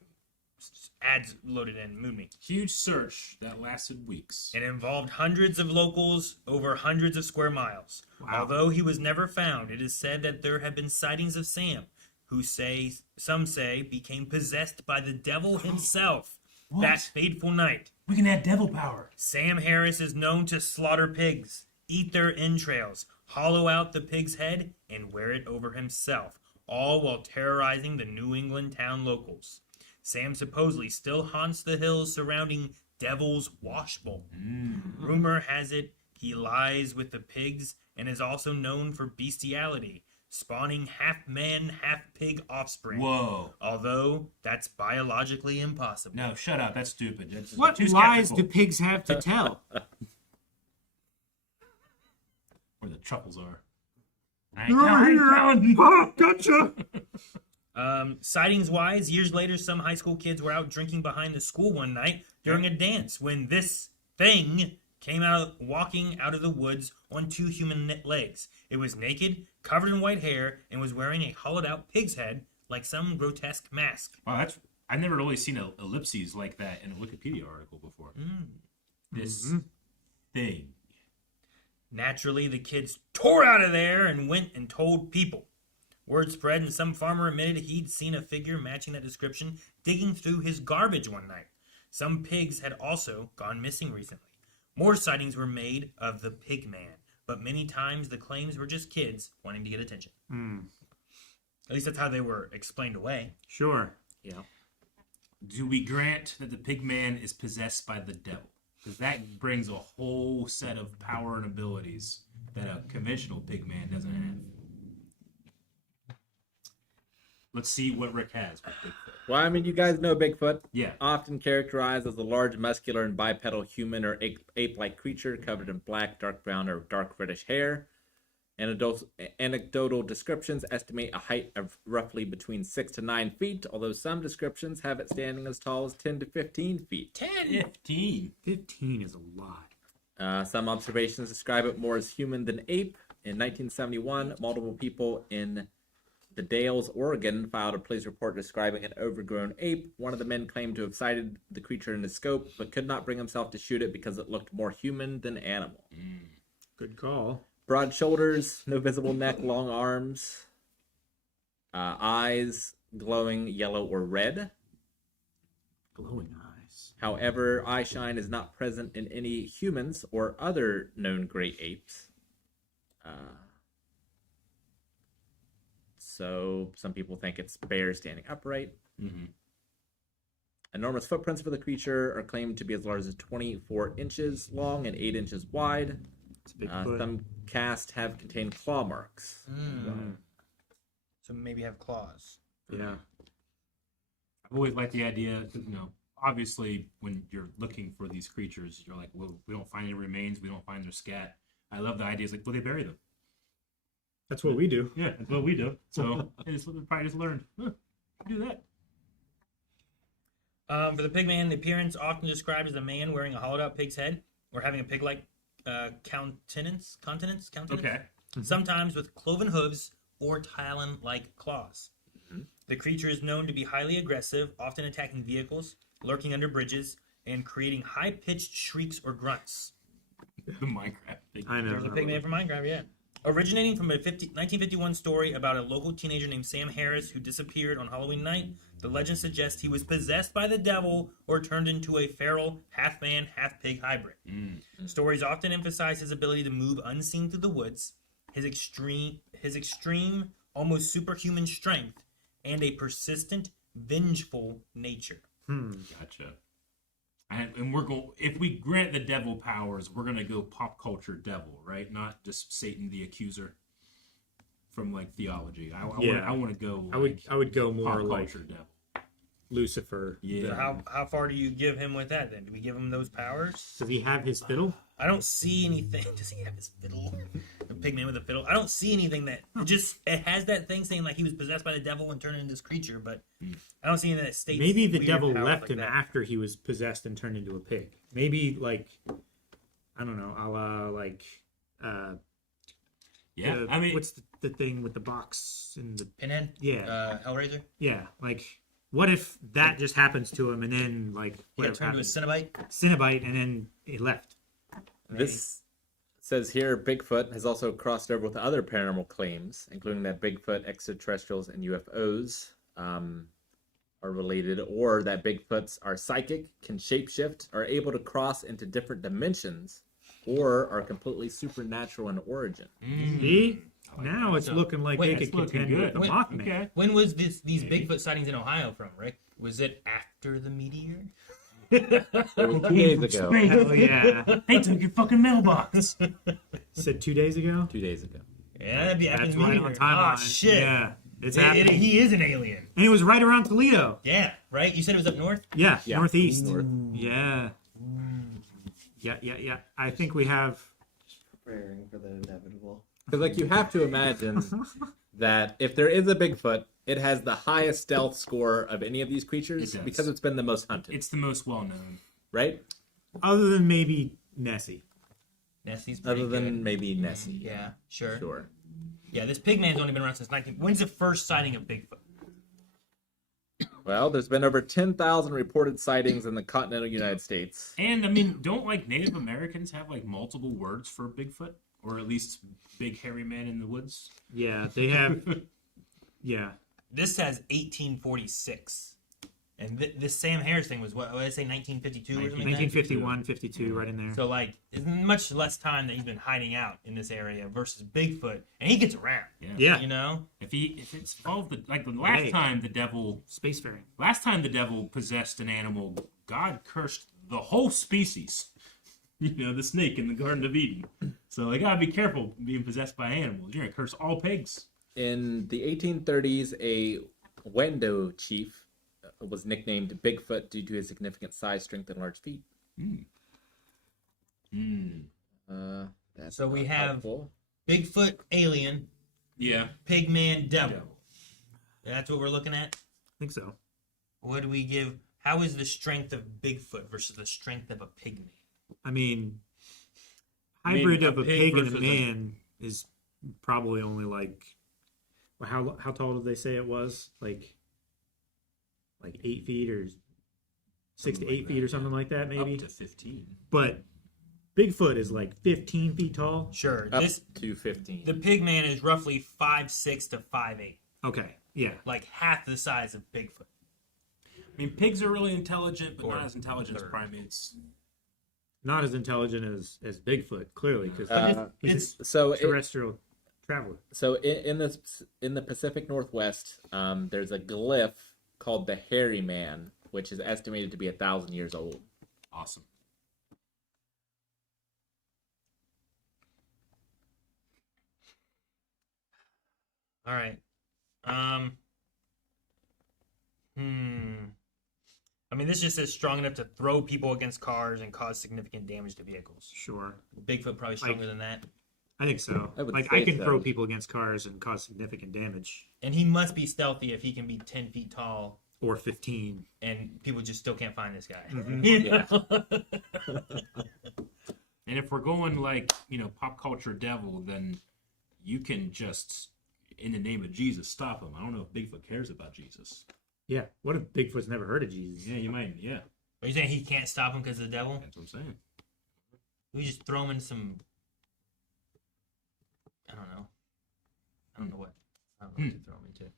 Ads loaded in, moved me. Huge search that lasted weeks. It involved hundreds of locals over hundreds of square miles. Wow. Although he was never found, it is said that there have been sightings of Sam, who some say became possessed by the devil himself that fateful night. We can add devil power. Sam Harris is known to slaughter pigs, eat their entrails, hollow out the pig's head, and wear it over himself, all while terrorizing the New England town locals. Sam supposedly still haunts the hills surrounding Devil's Washbowl. Rumor has it he lies with the pigs and is also known for bestiality, spawning half-man, half-pig offspring. Whoa. Although that's biologically impossible. No, shut up. That's stupid. That's What too lies skeptical. do pigs have to tell? Where the truffles are. Gotcha. Sightings-wise, years later, some high school kids were out drinking behind the school one night during a dance when this thing came out walking out of the woods on two human legs. It was naked, covered in white hair, and was wearing a hollowed-out pig's head like some grotesque mask. Wow, I've never really seen ellipses like that in a Wikipedia article before. This thing. Naturally, the kids tore out of there and went and told people. Word spread, and some farmer admitted he'd seen a figure matching that description digging through his garbage one night. Some pigs had also gone missing recently. More sightings were made of the Pigman, but many times the claims were just kids wanting to get attention. At least that's how they were explained away. Sure. Yeah. Do we grant that the Pigman is possessed by the devil? Because that brings a whole set of power and abilities that a conventional Pigman doesn't have. Let's see what Rick has with Bigfoot. Well, I mean, you guys know Bigfoot. Yeah. Often characterized as a large, muscular, and bipedal human or ape-like creature covered in black, dark brown, or dark reddish hair. Anecdotal descriptions estimate a height of roughly between 6 to 9 feet, although some descriptions have it standing as tall as 10 to 15 feet. 15? 15 is a lot. Some observations describe it more as human than ape. In 1971, multiple people in the Dalles, Oregon, filed a police report describing an overgrown ape. One of the men claimed to have sighted the creature in his scope, but could not bring himself to shoot it because it looked more human than animal. Good call. Broad shoulders, no visible neck, long arms, eyes glowing yellow or red. Glowing eyes. However, eye shine is not present in any humans or other known great apes. So some people think it's bears standing upright. Mm-hmm. Enormous footprints for the creature are claimed to be as large as 24 inches long and 8 inches wide. It's a big foot. Some casts have contained claw marks. So maybe have claws. Yeah. I've always liked the idea, obviously when you're looking for these creatures, you're like, well, we don't find any remains, we don't find their scat. I love the idea. It's like, well, they bury them. That's what we do. Yeah, that's what we do. So they probably just learned, do that. For the pigman, the appearance often described as a man wearing a hollowed out pig's head or having a pig-like countenance. Okay. Sometimes with cloven hooves or talon-like claws. The creature is known to be highly aggressive, often attacking vehicles, lurking under bridges, and creating high-pitched shrieks or grunts. The Minecraft thing. I know. There's a pigman from Minecraft, yeah. Originating from a 1951 story about a local teenager named Sam Harris who disappeared on Halloween night, the legend suggests he was possessed by the devil or turned into a feral half-man, half-pig hybrid. Stories often emphasize his ability to move unseen through the woods, his extreme, almost superhuman strength, and a persistent, vengeful nature. Gotcha. And we're going. If we grant the devil powers, we're gonna go pop culture devil, right? Not just Satan the accuser from like theology. I want to go. I would go more pop like culture devil. Lucifer. Yeah. So how far do you give him with that then? Do we give him those powers? Does he have his fiddle? I don't see anything. Does he have his fiddle? A pigman with a fiddle? I don't see anything that it has that thing saying like he was possessed by the devil and turned into this creature, but I don't see anything that states. Maybe the weird devil powers left like him that. after he was possessed and turned into a pig. Maybe like I don't know, a la like Yeah, I mean, what's the thing with the box and the Pinhead? Yeah. Hellraiser? Yeah, like what if that just happens to him and then like He got turned into a Cenobite? Cenobite and then he left. This says here Bigfoot has also crossed over with other paranormal claims, including that Bigfoot, extraterrestrials, and UFOs are related, or that Bigfoots are psychic, can shapeshift, are able to cross into different dimensions, or are completely supernatural in origin. See? Now it's So- looking like wait, they it's could looking contend with good. the Mothman. Okay. When was these Bigfoot sightings in Ohio from, Rick? Was it after the meteor? It was 2 days ago. Hell yeah. Hey, took your fucking mailbox. Said 2 days ago? 2 days ago. Yeah, that'd be after That's the right meteor. on timeline. Oh, shit. Yeah. It's happening. He is an alien. And it was right around Toledo. Yeah, right? You said it was up north? Yeah, Yeah. northeast. North. Yeah. Yeah. I think we have. Preparing for the inevitable. Because, like, you have to imagine that if there is a Bigfoot, it has the highest stealth score of any of these creatures It does. because it's been the most hunted, It's the most well known. right? Other than maybe Nessie. Nessie's pretty Other than good. maybe Nessie. Yeah, sure. Sure. Yeah, this pigman's only been around since 19... When's the first sighting of Bigfoot? Well, there's been over 10,000 reported sightings in the continental United States. And I mean, don't like Native Americans have like multiple words for Bigfoot, or at least big hairy man in the woods? Yeah, they have. Yeah. This says 1846. And this Sam Harris thing was, what did I say, 1952 or something like that? 1951, 52, right in there. So, like, it's much less time that he's been hiding out in this area versus Bigfoot. And he gets around. Yeah. You know? If it's involved, like the last time the devil possessed an animal, God cursed the whole species. You know, the snake in the Garden of Eden. So they gotta be careful being possessed by animals. You're gonna curse all pigs. In the 1830s, a Wendo chief was nicknamed Bigfoot due to his significant size, strength, and large feet. That's So we not have helpful. Bigfoot, alien, Yeah. Pigman, devil. That's what we're looking at? I think so. What do we give? How is the strength of Bigfoot versus the strength of a pygmy? I mean, hybrid of a pig and a versus man is probably only like. Well, how tall did they say it was? Like 8 feet or 6 to 8 feet or something like that, maybe. Up to 15. But Bigfoot is like 15 feet tall. Sure. Up to 15. The pigman is roughly 5'6" to 5'8". Okay, yeah. Like half the size of Bigfoot. I mean, pigs are really intelligent, but Or not as intelligent as third. primates. Not as intelligent as Bigfoot, clearly, because he's So a terrestrial traveler. So in the Pacific Northwest, there's a glyph called the Hairy Man, which is estimated to be 1,000 years old. Awesome. All right. I mean, this just says strong enough to throw people against cars and cause significant damage to vehicles. Sure. Bigfoot probably stronger than that. I think so. I would Like, say I can so. throw people against cars and cause significant damage. And he must be stealthy if he can be 10 feet tall Or 15. and people just still can't find this guy. Mhm. You Yeah. know? And if we're going like, pop culture devil, then you can just, in the name of Jesus, stop him. I don't know if Bigfoot cares about Jesus. Yeah. What if Bigfoot's never heard of Jesus? Yeah, you might. Yeah, Are you saying he can't stop him because of the devil? that's what I'm saying. We just throw him in some. I don't know. I don't know what to throw him into. I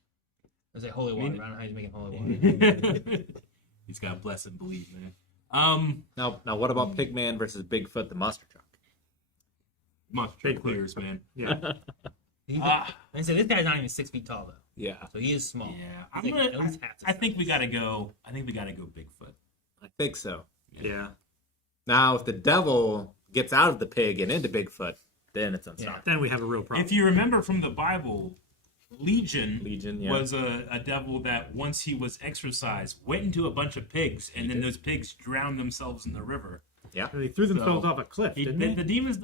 was like holy water. I don't know how he's making holy water. He's got to bless and believe, man. Now, what about Pigman versus Bigfoot the monster truck? Monster truck clears, man. Yeah. I said this guy's not even 6 feet tall though, Yeah, so he is small. Yeah, He's like at least half the I think size. we gotta go. I think we gotta go Bigfoot. I think so. Yeah. Now, if the devil gets out of the pig and into Bigfoot, then it's unstoppable. Then we have a real problem. If you remember from the Bible, Legion Yeah. was a devil that once he was exorcised went into a bunch of pigs, and then those pigs drowned themselves in the river. Yeah. They threw themselves off a cliff, didn't they? The demons,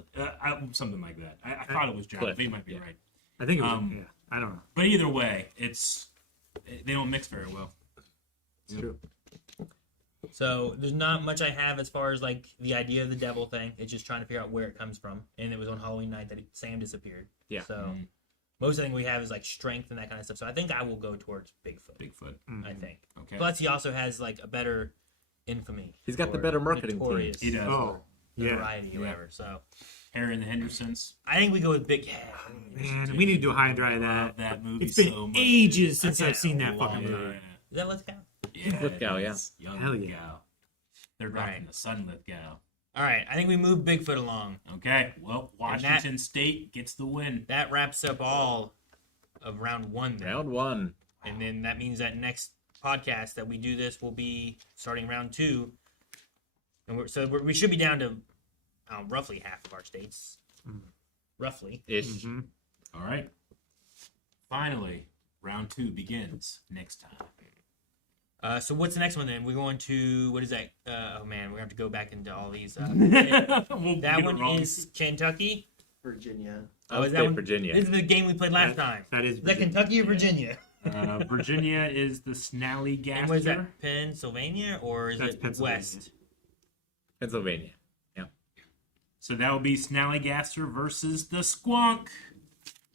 something like that. I thought it was drowned. Cliff. They might be right. I think it was. Yeah. I don't know. But either way, they don't mix very well. It's true. So there's not much I have as far as like the idea of the devil thing. It's just trying to figure out where it comes from. And it was on Halloween night that Sam disappeared. Yeah. So most of the thing we have is like strength and that kind of stuff. So I think I will go towards Bigfoot. I think. Okay. Plus he also has like a better infamy. He's got the or better marketing team. notorious He does. Oh, yeah. notoriety or whatever. So Harry and the Hendersons. I think we go with Big. Man, we need to do a high and dry of Love that. that movie It's been so much. ages since Okay. I've seen that Long fucking movie. time. Is that Let's Go? Yeah, Lithgow, yeah. Young Hell yeah. Lithgow. They're Right. dropping the sun Lithgow. All right, I think we move Bigfoot along. Okay, well, Washington State gets the win. That wraps up all of round one. Then. Round one. And then that means that next podcast that we do this will be starting round two. And we should be down to roughly half of our states. Roughly. Ish. All right. Finally, round two begins next time. So what's the next one then? We're going to, what is that? Oh man, we're going to have to go back into all these. We'll that get it one wrong. is Kentucky. Virginia. I would is that say one? Virginia. This is the game we played last time. That is Is that Kentucky or Virginia? Virginia is the Snallygaster. And what is that? Pennsylvania or is That's it Pennsylvania. West? Pennsylvania. So that will be Snallygaster versus the Squonk.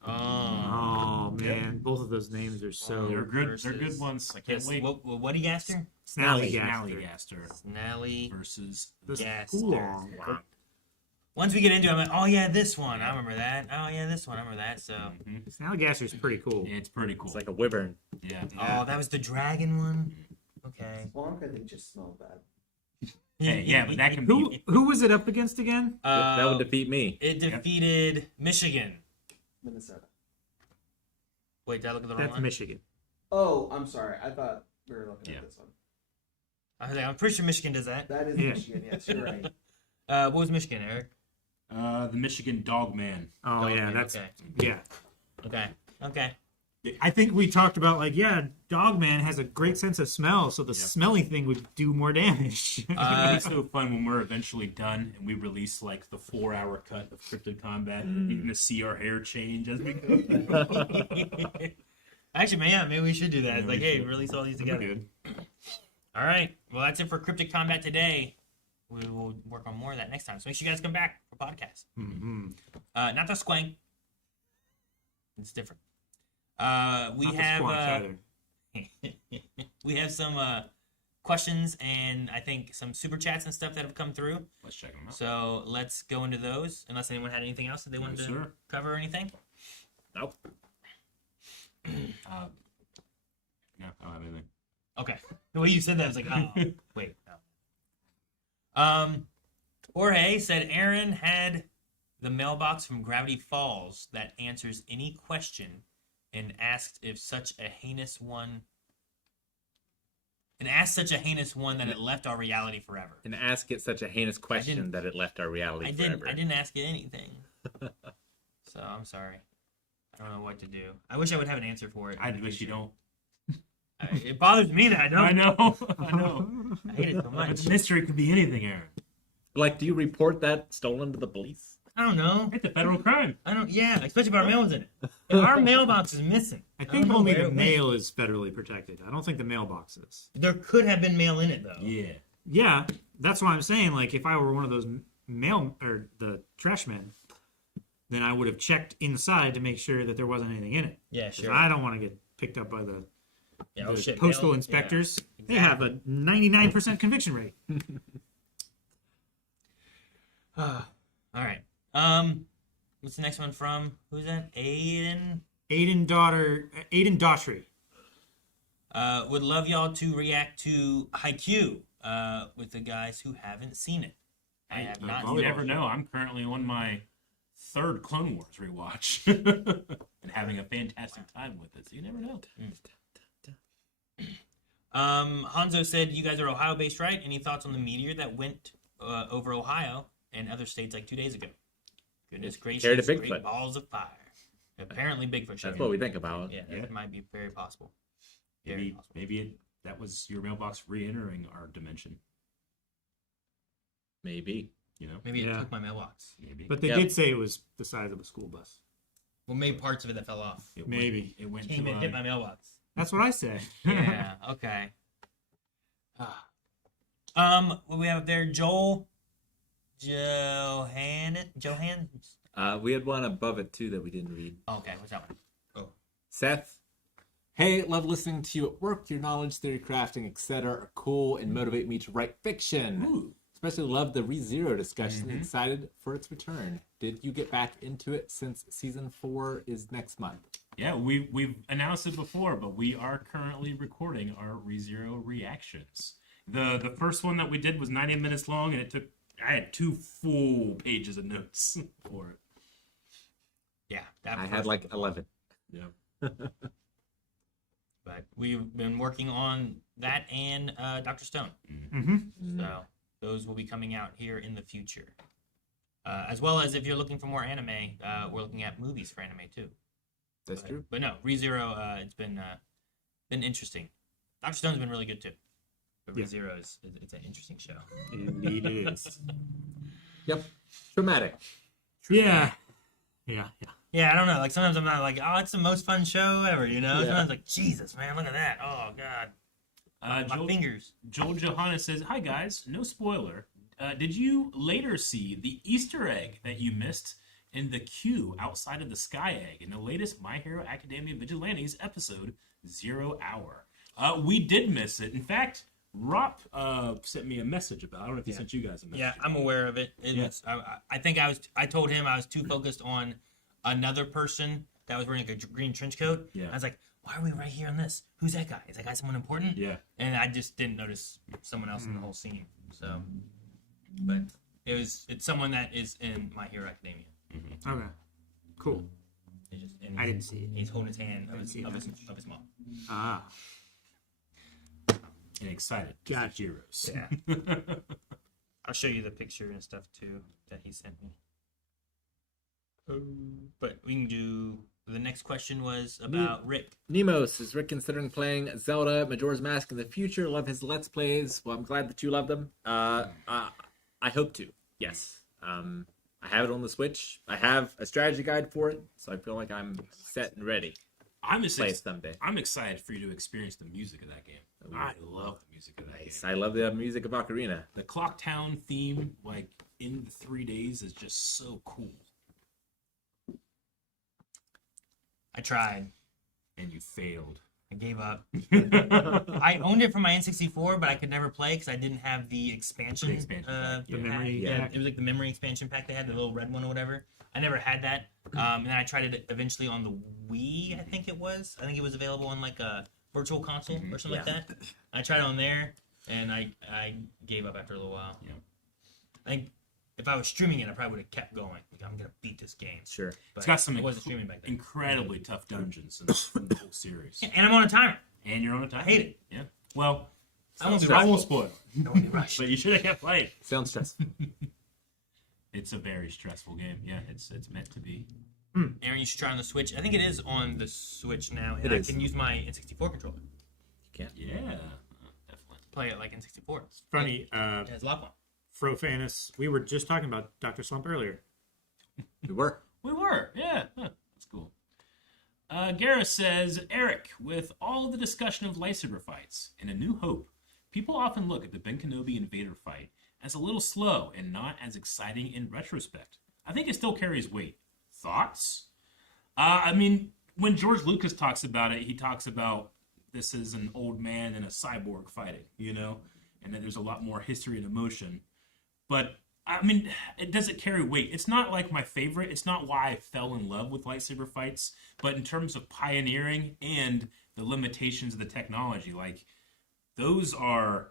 Oh man, both of those names are so. They're good. versus- They're good ones. I can't Yes, wait. what gaster? Snallygaster. Snallygaster Snally. versus The Gaster. Squonk. Once we get into it, I'm like, oh yeah, this one. I remember that. Oh yeah, this one. I remember that. So, Snallygaster's pretty cool. Yeah, it's pretty cool. It's like a wyvern. Yeah. oh, that was the dragon one. Okay. Swamp, I think, just smell bad. Hey, yeah, but that can Who be. who was it up against again? That would defeat me. It defeated Michigan. Minnesota. Wait, did I look at the wrong That's one? Michigan. Oh, I'm sorry. I thought we were looking Yeah. at this one. I was like, I'm pretty sure Michigan does that. That is Yeah. Michigan. Yes, you're right. What was Michigan, Eric? The Michigan Dogman. Oh yeah, Okay, that's okay. yeah. Okay. I think we talked about like Dogman has a great sense of smell, so the smelly thing would do more damage. It's so fun when we're eventually done and we release like the 4-hour cut of Cryptic Combat. You're gonna see our hair change as we go. Actually, man, yeah, maybe we should do that. It's Yeah, like, we hey, should. release all these That'd together. be good. All right. Well, that's it for Cryptic Combat today. We will work on more of that next time. So make sure you guys come back for podcast. Not the squank. It's different. We Not the have Squonk either. we have some questions and I think some super chats and stuff that have come through. Let's check them out. So let's go into those. Unless anyone had anything else that they wanted to sir. cover or anything. Nope. No, I don't have anything. Okay. The way you said that, I was like, oh, wait. No. Jorge said Aaron had the mailbox from Gravity Falls that answers any question and asked if such a heinous one And ask such a heinous one that it left our reality forever. And ask it such a heinous question that it left our reality forever. I didn't ask it anything. So I'm sorry. I don't know what to do. I wish I would have an answer for it. I wish you don't. It bothers me that I don't. I know. I know. I hate it so much. But the mystery could be anything, Aaron. Like, do you report that stolen to the police? I don't know. It's a federal crime. I don't. Yeah, especially if our mail was in it. If our mailbox is missing, I think don't know only where the it went. mail is federally protected. I don't think the mailbox is. There could have been mail in it though. Yeah. Yeah, that's why I'm saying. Like, if I were one of those mail or the trash men, then I would have checked inside to make sure that there wasn't anything in it. Yeah, 'Cause sure. I don't want to get picked up by the, Yeah, oh, the shit, postal mail- inspectors. yeah, They have a 99% conviction rate. All right. What's the next one from? Who's that? Aiden. Aiden Daughtry. Would love y'all to react to Haikyuu with the guys who haven't seen it. I have not. You never know. I'm currently on my 3rd Clone Wars rewatch and having a fantastic time with it. So you never know. Hanzo said you guys are Ohio-based, right? Any thoughts on the meteor that went over Ohio and other states like 2 days ago? Goodness gracious, Carried a great Bigfoot. balls of fire. Apparently Bigfoot showed That's what we think about. Yeah, that might be very possible. Very possible. Maybe that was your mailbox re-entering our dimension. Maybe. You know? Maybe it Yeah. took my mailbox. Maybe. But they Yep. did say it was the size of a school bus. Well, maybe parts of it that fell off. Maybe. It went Came to and hit my mailbox. That's what I say. Yeah, okay. What we have up there? Johan. We had one above it too that we didn't read. Okay, what's that one? Oh. Seth. Hey, love listening to you at work. Your knowledge, theory, crafting, etc. are cool and motivate me to write fiction. Ooh. Especially love the ReZero discussion. Excited for its return. Did you get back into it since season 4 is next month? Yeah, we've announced it before, but we are currently recording our ReZero reactions. The first one that we did was 90 minutes long, and I had 2 full pages of notes for it. Yeah, I had like 11. Yeah. But we've been working on that and Dr. Stone. Mm-hmm. So those will be coming out here in the future. As well as if you're looking for more anime, we're looking at movies for anime too. That's true. But no, ReZero, it's been interesting. Dr. Stone's been really good too. But Yeah. ReZero it's an interesting show. Indeed it is. Yep. Traumatic. Yeah. Yeah. Yeah, I don't know. Like sometimes I'm not like, oh, it's the most fun show ever, you know? Yeah. Sometimes like, Jesus, man, look at that. Oh God. My fingers. Joel Johannes says, "Hi guys, no spoiler. Did you later see the Easter egg that you missed in the queue outside of the Sky Egg in the latest My Hero Academia Vigilantes episode 0 Hour?" We did miss it. In fact, Rop sent me a message about it. I don't know if he sent you guys a message. Yeah, I'm aware of it. I think I told him I was too focused on another person that was wearing like a green trench coat. Yeah. I was like, why are we right here on this? Who's that guy? Is that guy someone important? Yeah. And I just didn't notice someone else in the whole scene. So, but it's someone that is in My Hero Academia. Okay. Cool. And I didn't see it. He's holding his hand I didn't see a of message. his mom. Ah. And excited. Got Jiros. Yeah. I'll show you the picture and stuff too that he sent me. But we can do. The next question was about Rick. Nemos, is Rick considering playing Zelda Majora's Mask in the future? Love his Let's Plays. Well, I'm glad that you love them. I hope to. Yes. I have it on the Switch. I have a strategy guide for it, so I feel like I'm set and ready. I'm to play it someday. I'm excited for you to experience the music of that game. I love the music of that game. I love the music of Ocarina. The Clock Town theme, like in the 3 days, is just so cool. I tried. And you failed. I gave up. I owned it for my N64, but I could never play because I didn't have the expansion. The expansion pack, The memory Yeah, pack. it was like the memory expansion pack they had, the little red one or whatever. I never had that. And then I tried it eventually on the Wii, I think it was. I think it was available on like a virtual console or something like that. I tried it on there, and I gave up after a little while. Yeah. I think if I was streaming it, I probably would have kept going. Like, I'm going to beat this game. Sure. But It's got some I wasn't streaming back then. incredibly tough dungeons in the whole series. Yeah, and I'm on a timer. And you're on a time. I hate it. Yeah. Well, I won't be I rushed. won't spoil. I won't be rushed. But you should have kept playing. Sounds stressful. It's a very stressful game. Yeah, it's meant to be. Aaron, you should try on the Switch. I think it is on the Switch now, and It I is. can use my N64 controller. Yeah, definitely. Play it like N64. Funny, It has lock on. Frofanis, we were just talking about Dr. Slump earlier. We were. We were, yeah. Huh, that's cool. Gareth says, Eric, with all the discussion of lightsaber fights in A New Hope, people often look at the Ben Kenobi and Vader fight as a little slow and not as exciting in retrospect. I think it still carries weight. Thoughts? I mean, when George Lucas talks about it, he talks about this is an old man and a cyborg fighting, you know, and that there's a lot more history and emotion. But I mean, does it carry weight? It's not like my favorite. It's not why I fell in love with lightsaber fights. But in terms of pioneering and the limitations of the technology, like those are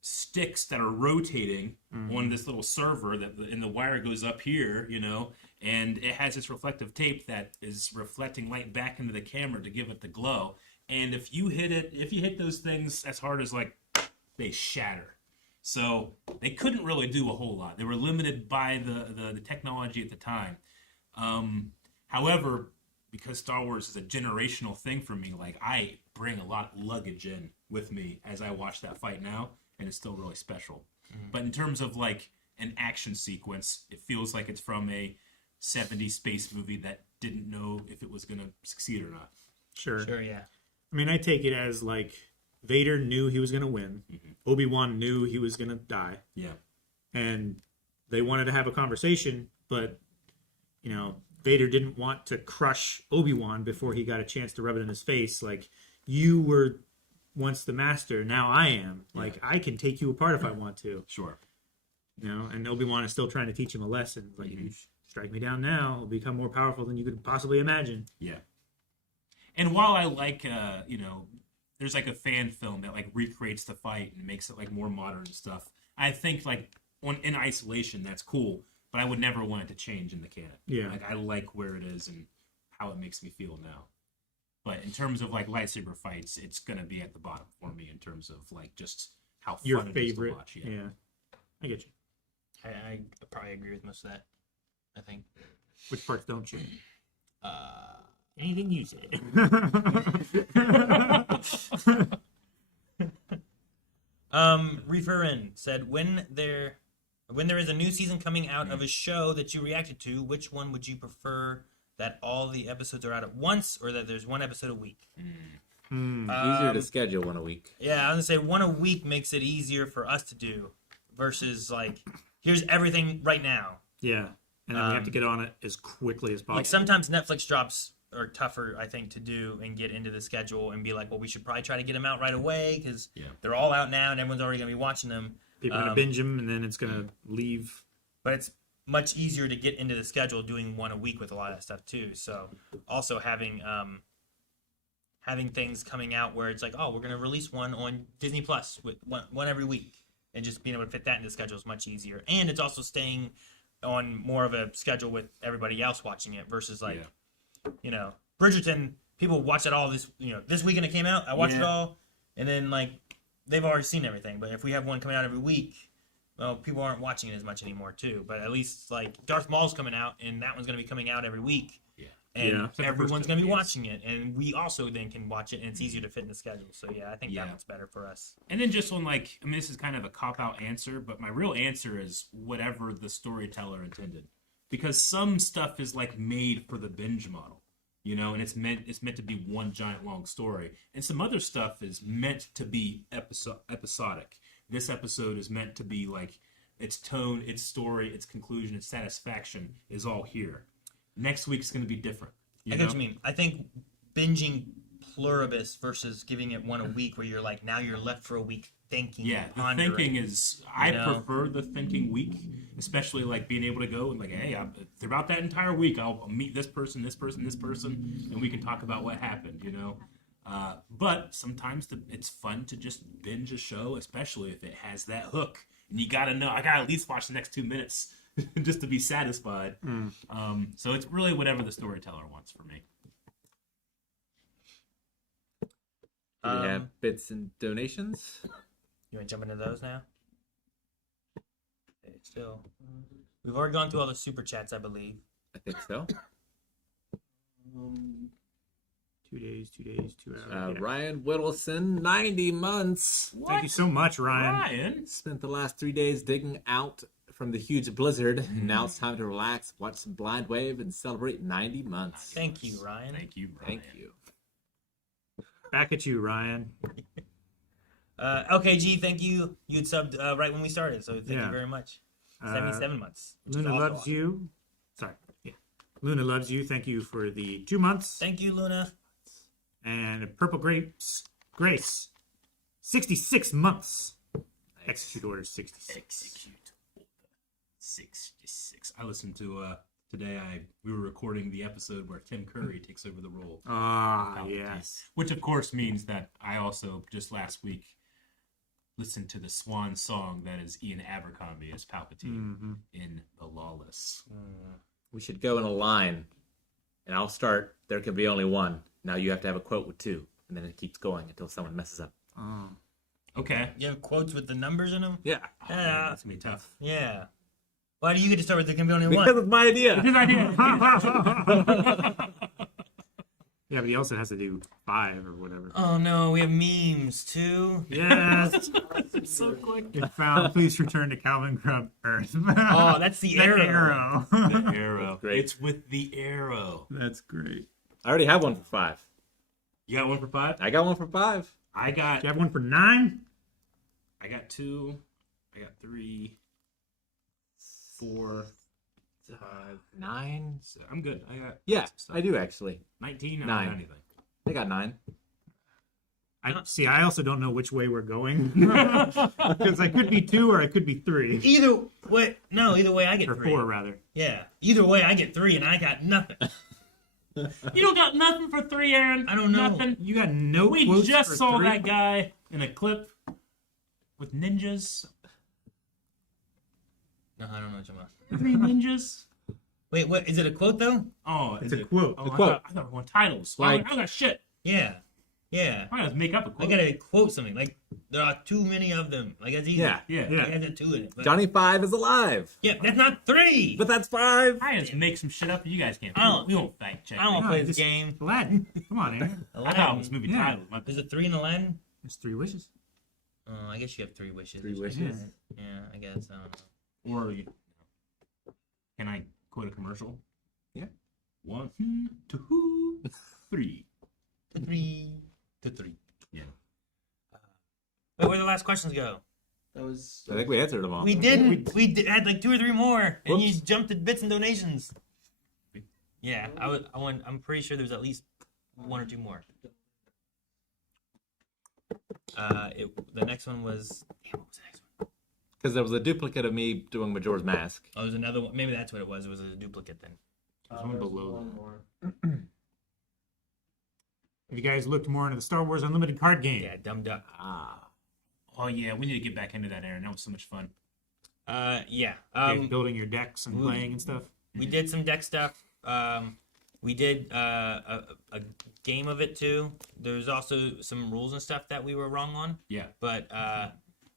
sticks that are rotating on this little server and the wire goes up here, you know, and it has this reflective tape that is reflecting light back into the camera to give it the glow. And if you hit those things as hard as like they shatter. So they couldn't really do a whole lot. They were limited by the technology at the time. However, because Star Wars is a generational thing for me, like I bring a lot of luggage in with me as I watch that fight now, and it's still really special. But in terms of like an action sequence, it feels like it's from a 70s space movie that didn't know if it was going to succeed or not. Sure. Sure, yeah. I mean, I take it as like Vader knew he was going to win. Obi-Wan knew he was going to die. Yeah. And they wanted to have a conversation, but, you know, Vader didn't want to crush Obi-Wan before he got a chance to rub it in his face. Like, you were once the master, now I am. Like, I can take you apart if I want to. Sure. You know, and Obi-Wan is still trying to teach him a lesson. Like, if you strike me down now, I'll become more powerful than you could possibly imagine. Yeah. And while I like, you know, there's like a fan film that like recreates the fight and makes it like more modern and stuff, I think like in isolation that's cool, but I would never want it to change in the canon. Yeah. Like I like where it is and how it makes me feel now. But in terms of like lightsaber fights, it's gonna be at the bottom for me in terms of like just how fun Your it is favorite. to watch. Yeah. I get you. I probably agree with most of that, I think. Which parts don't you? Anything you said. Referin said, when there is a new season coming out of a show that you reacted to, which one would you prefer, that all the episodes are out at once or that there's one episode a week? Easier to schedule one a week. Yeah, I was gonna say one a week makes it easier for us to do versus like, here's everything right now. Yeah. And then we have to get on it as quickly as possible. Like sometimes Netflix drops are tougher, I think, to do and get into the schedule and be like, well, we should probably try to get them out right away because they're all out now and everyone's already going to be watching them. People are going to binge them and then it's going to leave. But it's much easier to get into the schedule doing one a week with a lot of stuff too. So also having things coming out where it's like, oh, we're going to release one on Disney Plus with one every week, and just being able to fit that into the schedule is much easier. And it's also staying on more of a schedule with everybody else watching it versus like, you know, Bridgerton, people watch it all this weekend it came out. I watched it all, and then like they've already seen everything. But if we have one coming out every week, well, people aren't watching it as much anymore too. But at least like Darth Maul's coming out, and that one's going to be coming out every week. And everyone's going to be watching it, and we also then can watch it, and it's easier to fit in the schedule. So yeah, I think that one's better for us. And then just on like, I mean, this is kind of a cop-out answer, but my real answer is whatever the storyteller intended, because some stuff is like made for the binge model, you know, and it's meant to be one giant long story, and some other stuff is meant to be episodic. This episode is meant to be like its tone, its story, its conclusion, its satisfaction is all here. Next week's going to be different. I get what you mean. I think binging pluribus versus giving it one a week where you're like, now you're left for a week thinking. Yeah, the pondering, thinking is, I prefer the thinking week, especially like being able to go and like, hey, throughout that entire week, I'll meet this person, and we can talk about what happened, you know? But sometimes it's fun to just binge a show, especially if it has that hook. And you got to know, I got to at least watch the next 2 minutes just to be satisfied. So it's really whatever the storyteller wants for me. Do we have bits and donations? You want to jump into those now? Okay, still, we've already gone through all the super chats, I believe. I think so. 2 days, 2 days, 2 hours. Yeah. Ryan Whittleson, 90 months. Thank you so much, Ryan. Ryan? Spent the last 3 days digging out from the huge blizzard, and now it's time to relax, watch some Blind Wave, and celebrate 90 months. Thank you, Ryan. Thank you, Ryan. Thank you. Back at you, Ryan. Okay, G, thank you. You'd subbed right when we started, so thank you Yeah. very much. 77 months. which is Luna also loves awesome. you. Sorry. Yeah. Luna loves you. Thank you for the 2 months. Thank you, Luna. And Purple Grapes Grace, 66 months. Execute order 66. Execute order 66. I listened to today. We were recording the episode where Tim Curry takes over the role. Ah, of Palpatine, yes. Which of course means that I also just last week listened to the swan song that is Ian Abercrombie as Palpatine in The Lawless. We should go in a line, and I'll start. There can be only one. Now you have to have a quote with 2, and then it keeps going until someone messes up. Oh. Okay. You have quotes with the numbers in them? Yeah. Oh, man, that's gonna be tough. Yeah. Why do you get to start with there can be only Because one? it's my idea. Good idea. Yeah, but he also has to do 5 or whatever. Oh no, we have memes too. Yes. So quick. If found, please return to Calvin Crumb Earth. Oh, that's the arrow. arrow. The arrow. Great. It's with the arrow. That's great. I already have one for 5. You got one for 5? I got one for 5. I got Do you have one for 9? 2. I got 3, 4, 5. 9. So I'm good. I got Yeah, I do actually. 19. I don't 9. got anything. I got 9. I also don't know which way we're going. Because I could be 2 or I could be 3. Either way, I get Or 3. 4, rather. Yeah. Either way, I get 3 and I got nothing. You don't got nothing for 3, Aaron. I don't know. Nothing. You got no We quotes just for saw 3? that guy in a clip with ninjas. No, I don't know what you're about. 3 ninjas. Wait, what? Is it a quote though? Oh, It's is a it? quote. Oh, A I quote. thought we were going titles. Like- I got shit. Yeah. Yeah. I gotta make up a I quote. gotta quote something. Like, there are too many of them. Like, that's easy. Yeah. Yeah. Yeah. I got 2 in it. But, Johnny 5 is alive. yeah, that's not 3. But that's 5. I just make some shit up and you guys can't. I don't- We won't fact check. I don't want to No, play this just- game. Aladdin. Come on, Aaron. I thought it was movie Yeah. titles. My- Is it 3 in Aladdin? There's 3 wishes. Oh, I guess you have 3 wishes. 3 or wishes. something. Yeah, I guess. I don't know. Or can I quote a commercial? Yeah. 1, 2, 3. 3 to 3. Yeah. Wait, where'd the last questions go? That was. I think we answered them all. We didn't. We had like 2 or 3 more, and you Whoops. jumped to bits and donations. Yeah, I'm pretty sure there's at least 1 or 2 more. The next one was. Damn, what was the next one? Because there was a duplicate of me doing Majora's Mask. Oh, there's another one. Maybe that's what it was. It was a duplicate then. There's one below. One more. Have you guys looked more into the Star Wars Unlimited card game? Yeah, Dumb Duck. Ah. Oh yeah, we need to get back into that, Aaron. That was so much fun. Yeah. You guys building your decks and playing and stuff? We did some deck stuff. We did a game of it too. There's also some rules and stuff that we were wrong on. Yeah. But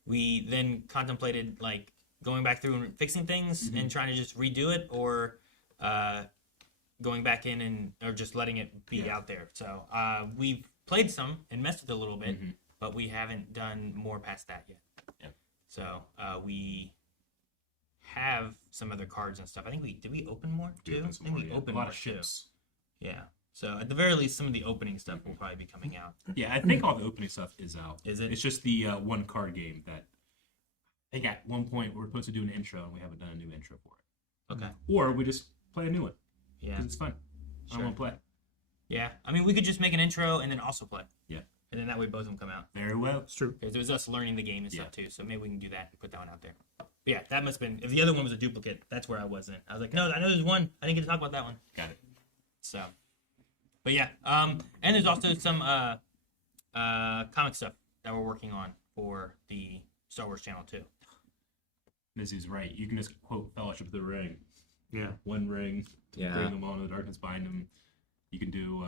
we then contemplated like going back through and fixing things and trying to just redo it, or going back in and or just letting it be out there. So we've played some and messed with it a little bit, but we haven't done more past that yet. Yeah. So we have some other cards and stuff. I think did we open more too? I think we opened a lot more of ships. too. Yeah. So at the very least, some of the opening stuff will probably be coming out. Yeah, I think all the opening stuff is out. Is it? It's just the one card game that I think at one point we were supposed to do an intro and we haven't done a new intro for it. Okay. Or we just play a new one. Yeah. Because it's fun. I Sure. want to play. Yeah. I mean, we could just make an intro and then also play. Yeah. And then that way both of them come out. Very well. It's true. Because it was us learning the game and stuff too. So maybe we can do that and put that one out there. But yeah, that must have been. If the other one was a duplicate, that's where I wasn't. I was like, no, I know there's one. I didn't get to talk about that one. Got it. So, but yeah, and there's also some comic stuff that we're working on for the Star Wars channel too. Mizzy's right. You can just quote Fellowship of the Ring. Yeah. One ring to Yeah. bring them all into the darkness behind them. You can do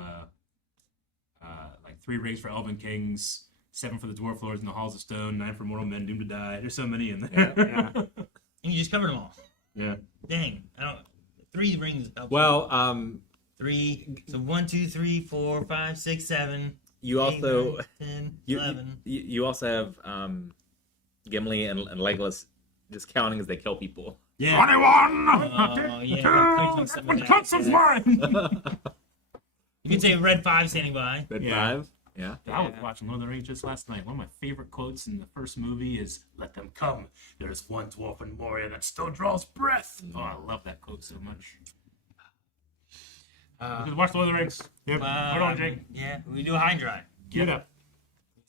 like 3 rings for Elven Kings, 7 for the Dwarf Lords and the Halls of Stone, 9 for Mortal Men Doomed to Die. There's so many in there. Yeah. And you just covered them all. Yeah. Dang. I don't. 3 rings. Well, 3. So 1, 2, 3, 4, 5, 6, 7. you 8, also 9, 10, you, 11. you also have Gimli and Legolas just counting as they kill people. Yeah. 21! Yeah. Wisconsin's mine! You could say Red 5 standing by. Red Yeah. 5. Yeah. I was watching Lord of the Rings just last night. One of my favorite quotes in the first movie is, "Let them come. There is one dwarf in Moria that still draws breath." Oh, I love that quote so much. You can watch Lord of the Rings. Yep. Hold on, Jake. Yeah, we do a high and dry. Get up.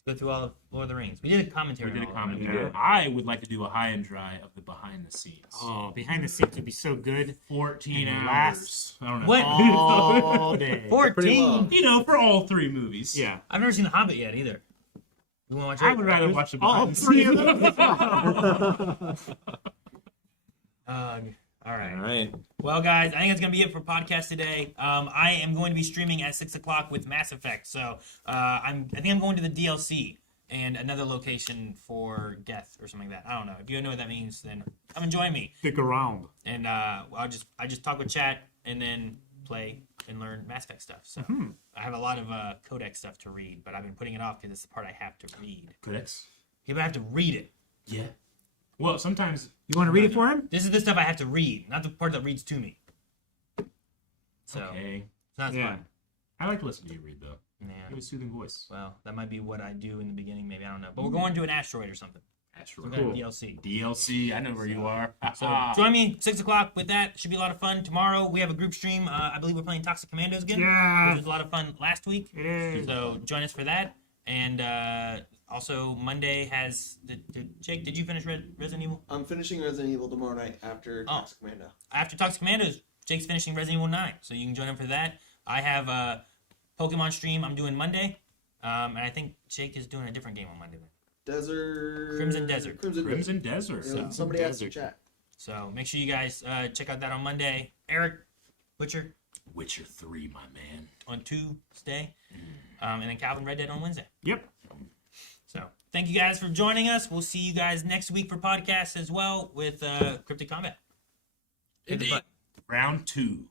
Let's go through all of Lord of the Rings. We did a commentary. We did a on all of them. commentary. I would like to do a high and dry of the behind the scenes. Oh, behind the scenes would be so good. 14 And hours. I don't know. What? All day. 14. You know, for all 3 movies. Yeah. I've never seen The Hobbit yet either. You want to I watch it? would rather watch the All behind the 3 scenes. of them. All right. All right. Well, guys, I think that's going to be it for podcast today. I am going to be streaming at 6 o'clock with Mass Effect. So I think I'm going to the DLC and another location for Death or something like that. I don't know. If you know what that means, then come and join me. Stick around. And I just talk with chat and then play and learn Mass Effect stuff. So I have a lot of Codex stuff to read, but I've been putting it off because it's the part I have to read. Codex? Yeah, but I have to read it. Yeah. Well, sometimes. You want to read it for him? This is the stuff I have to read, not the part that reads to me. So Okay. it's not Yeah. fun. I like to listen to you read, though. You have Yeah. a soothing voice. Well, that might be what I do in the beginning. Maybe I don't know. But we're going to an asteroid or something. That's We're really going cool. to DLC. DLC, I know where you are. So join me 6 o'clock with that. Should be a lot of fun. Tomorrow we have a group stream. I believe we're playing Toxic Commandos again. Yeah. Which was a lot of fun last week. It is. So join us for that. And also Monday has Jake. Did you finish Resident Evil? I'm finishing Resident Evil tomorrow night after Toxic Commando. After Toxic Commandos, Jake's finishing Resident Evil 9, so you can join him for that. I have a Pokemon stream I'm doing Monday, and I think Jake is doing a different game on Monday. Desert. Crimson Desert. Crimson Desert. Yeah, somebody asked in chat. So make sure you guys check out that on Monday. Eric, Witcher Witcher 3, my man. on Tuesday, and then Calvin Red Dead on Wednesday. Yep. So thank you guys for joining us. We'll see you guys next week for podcasts as well with Cryptic Combat. Round 2.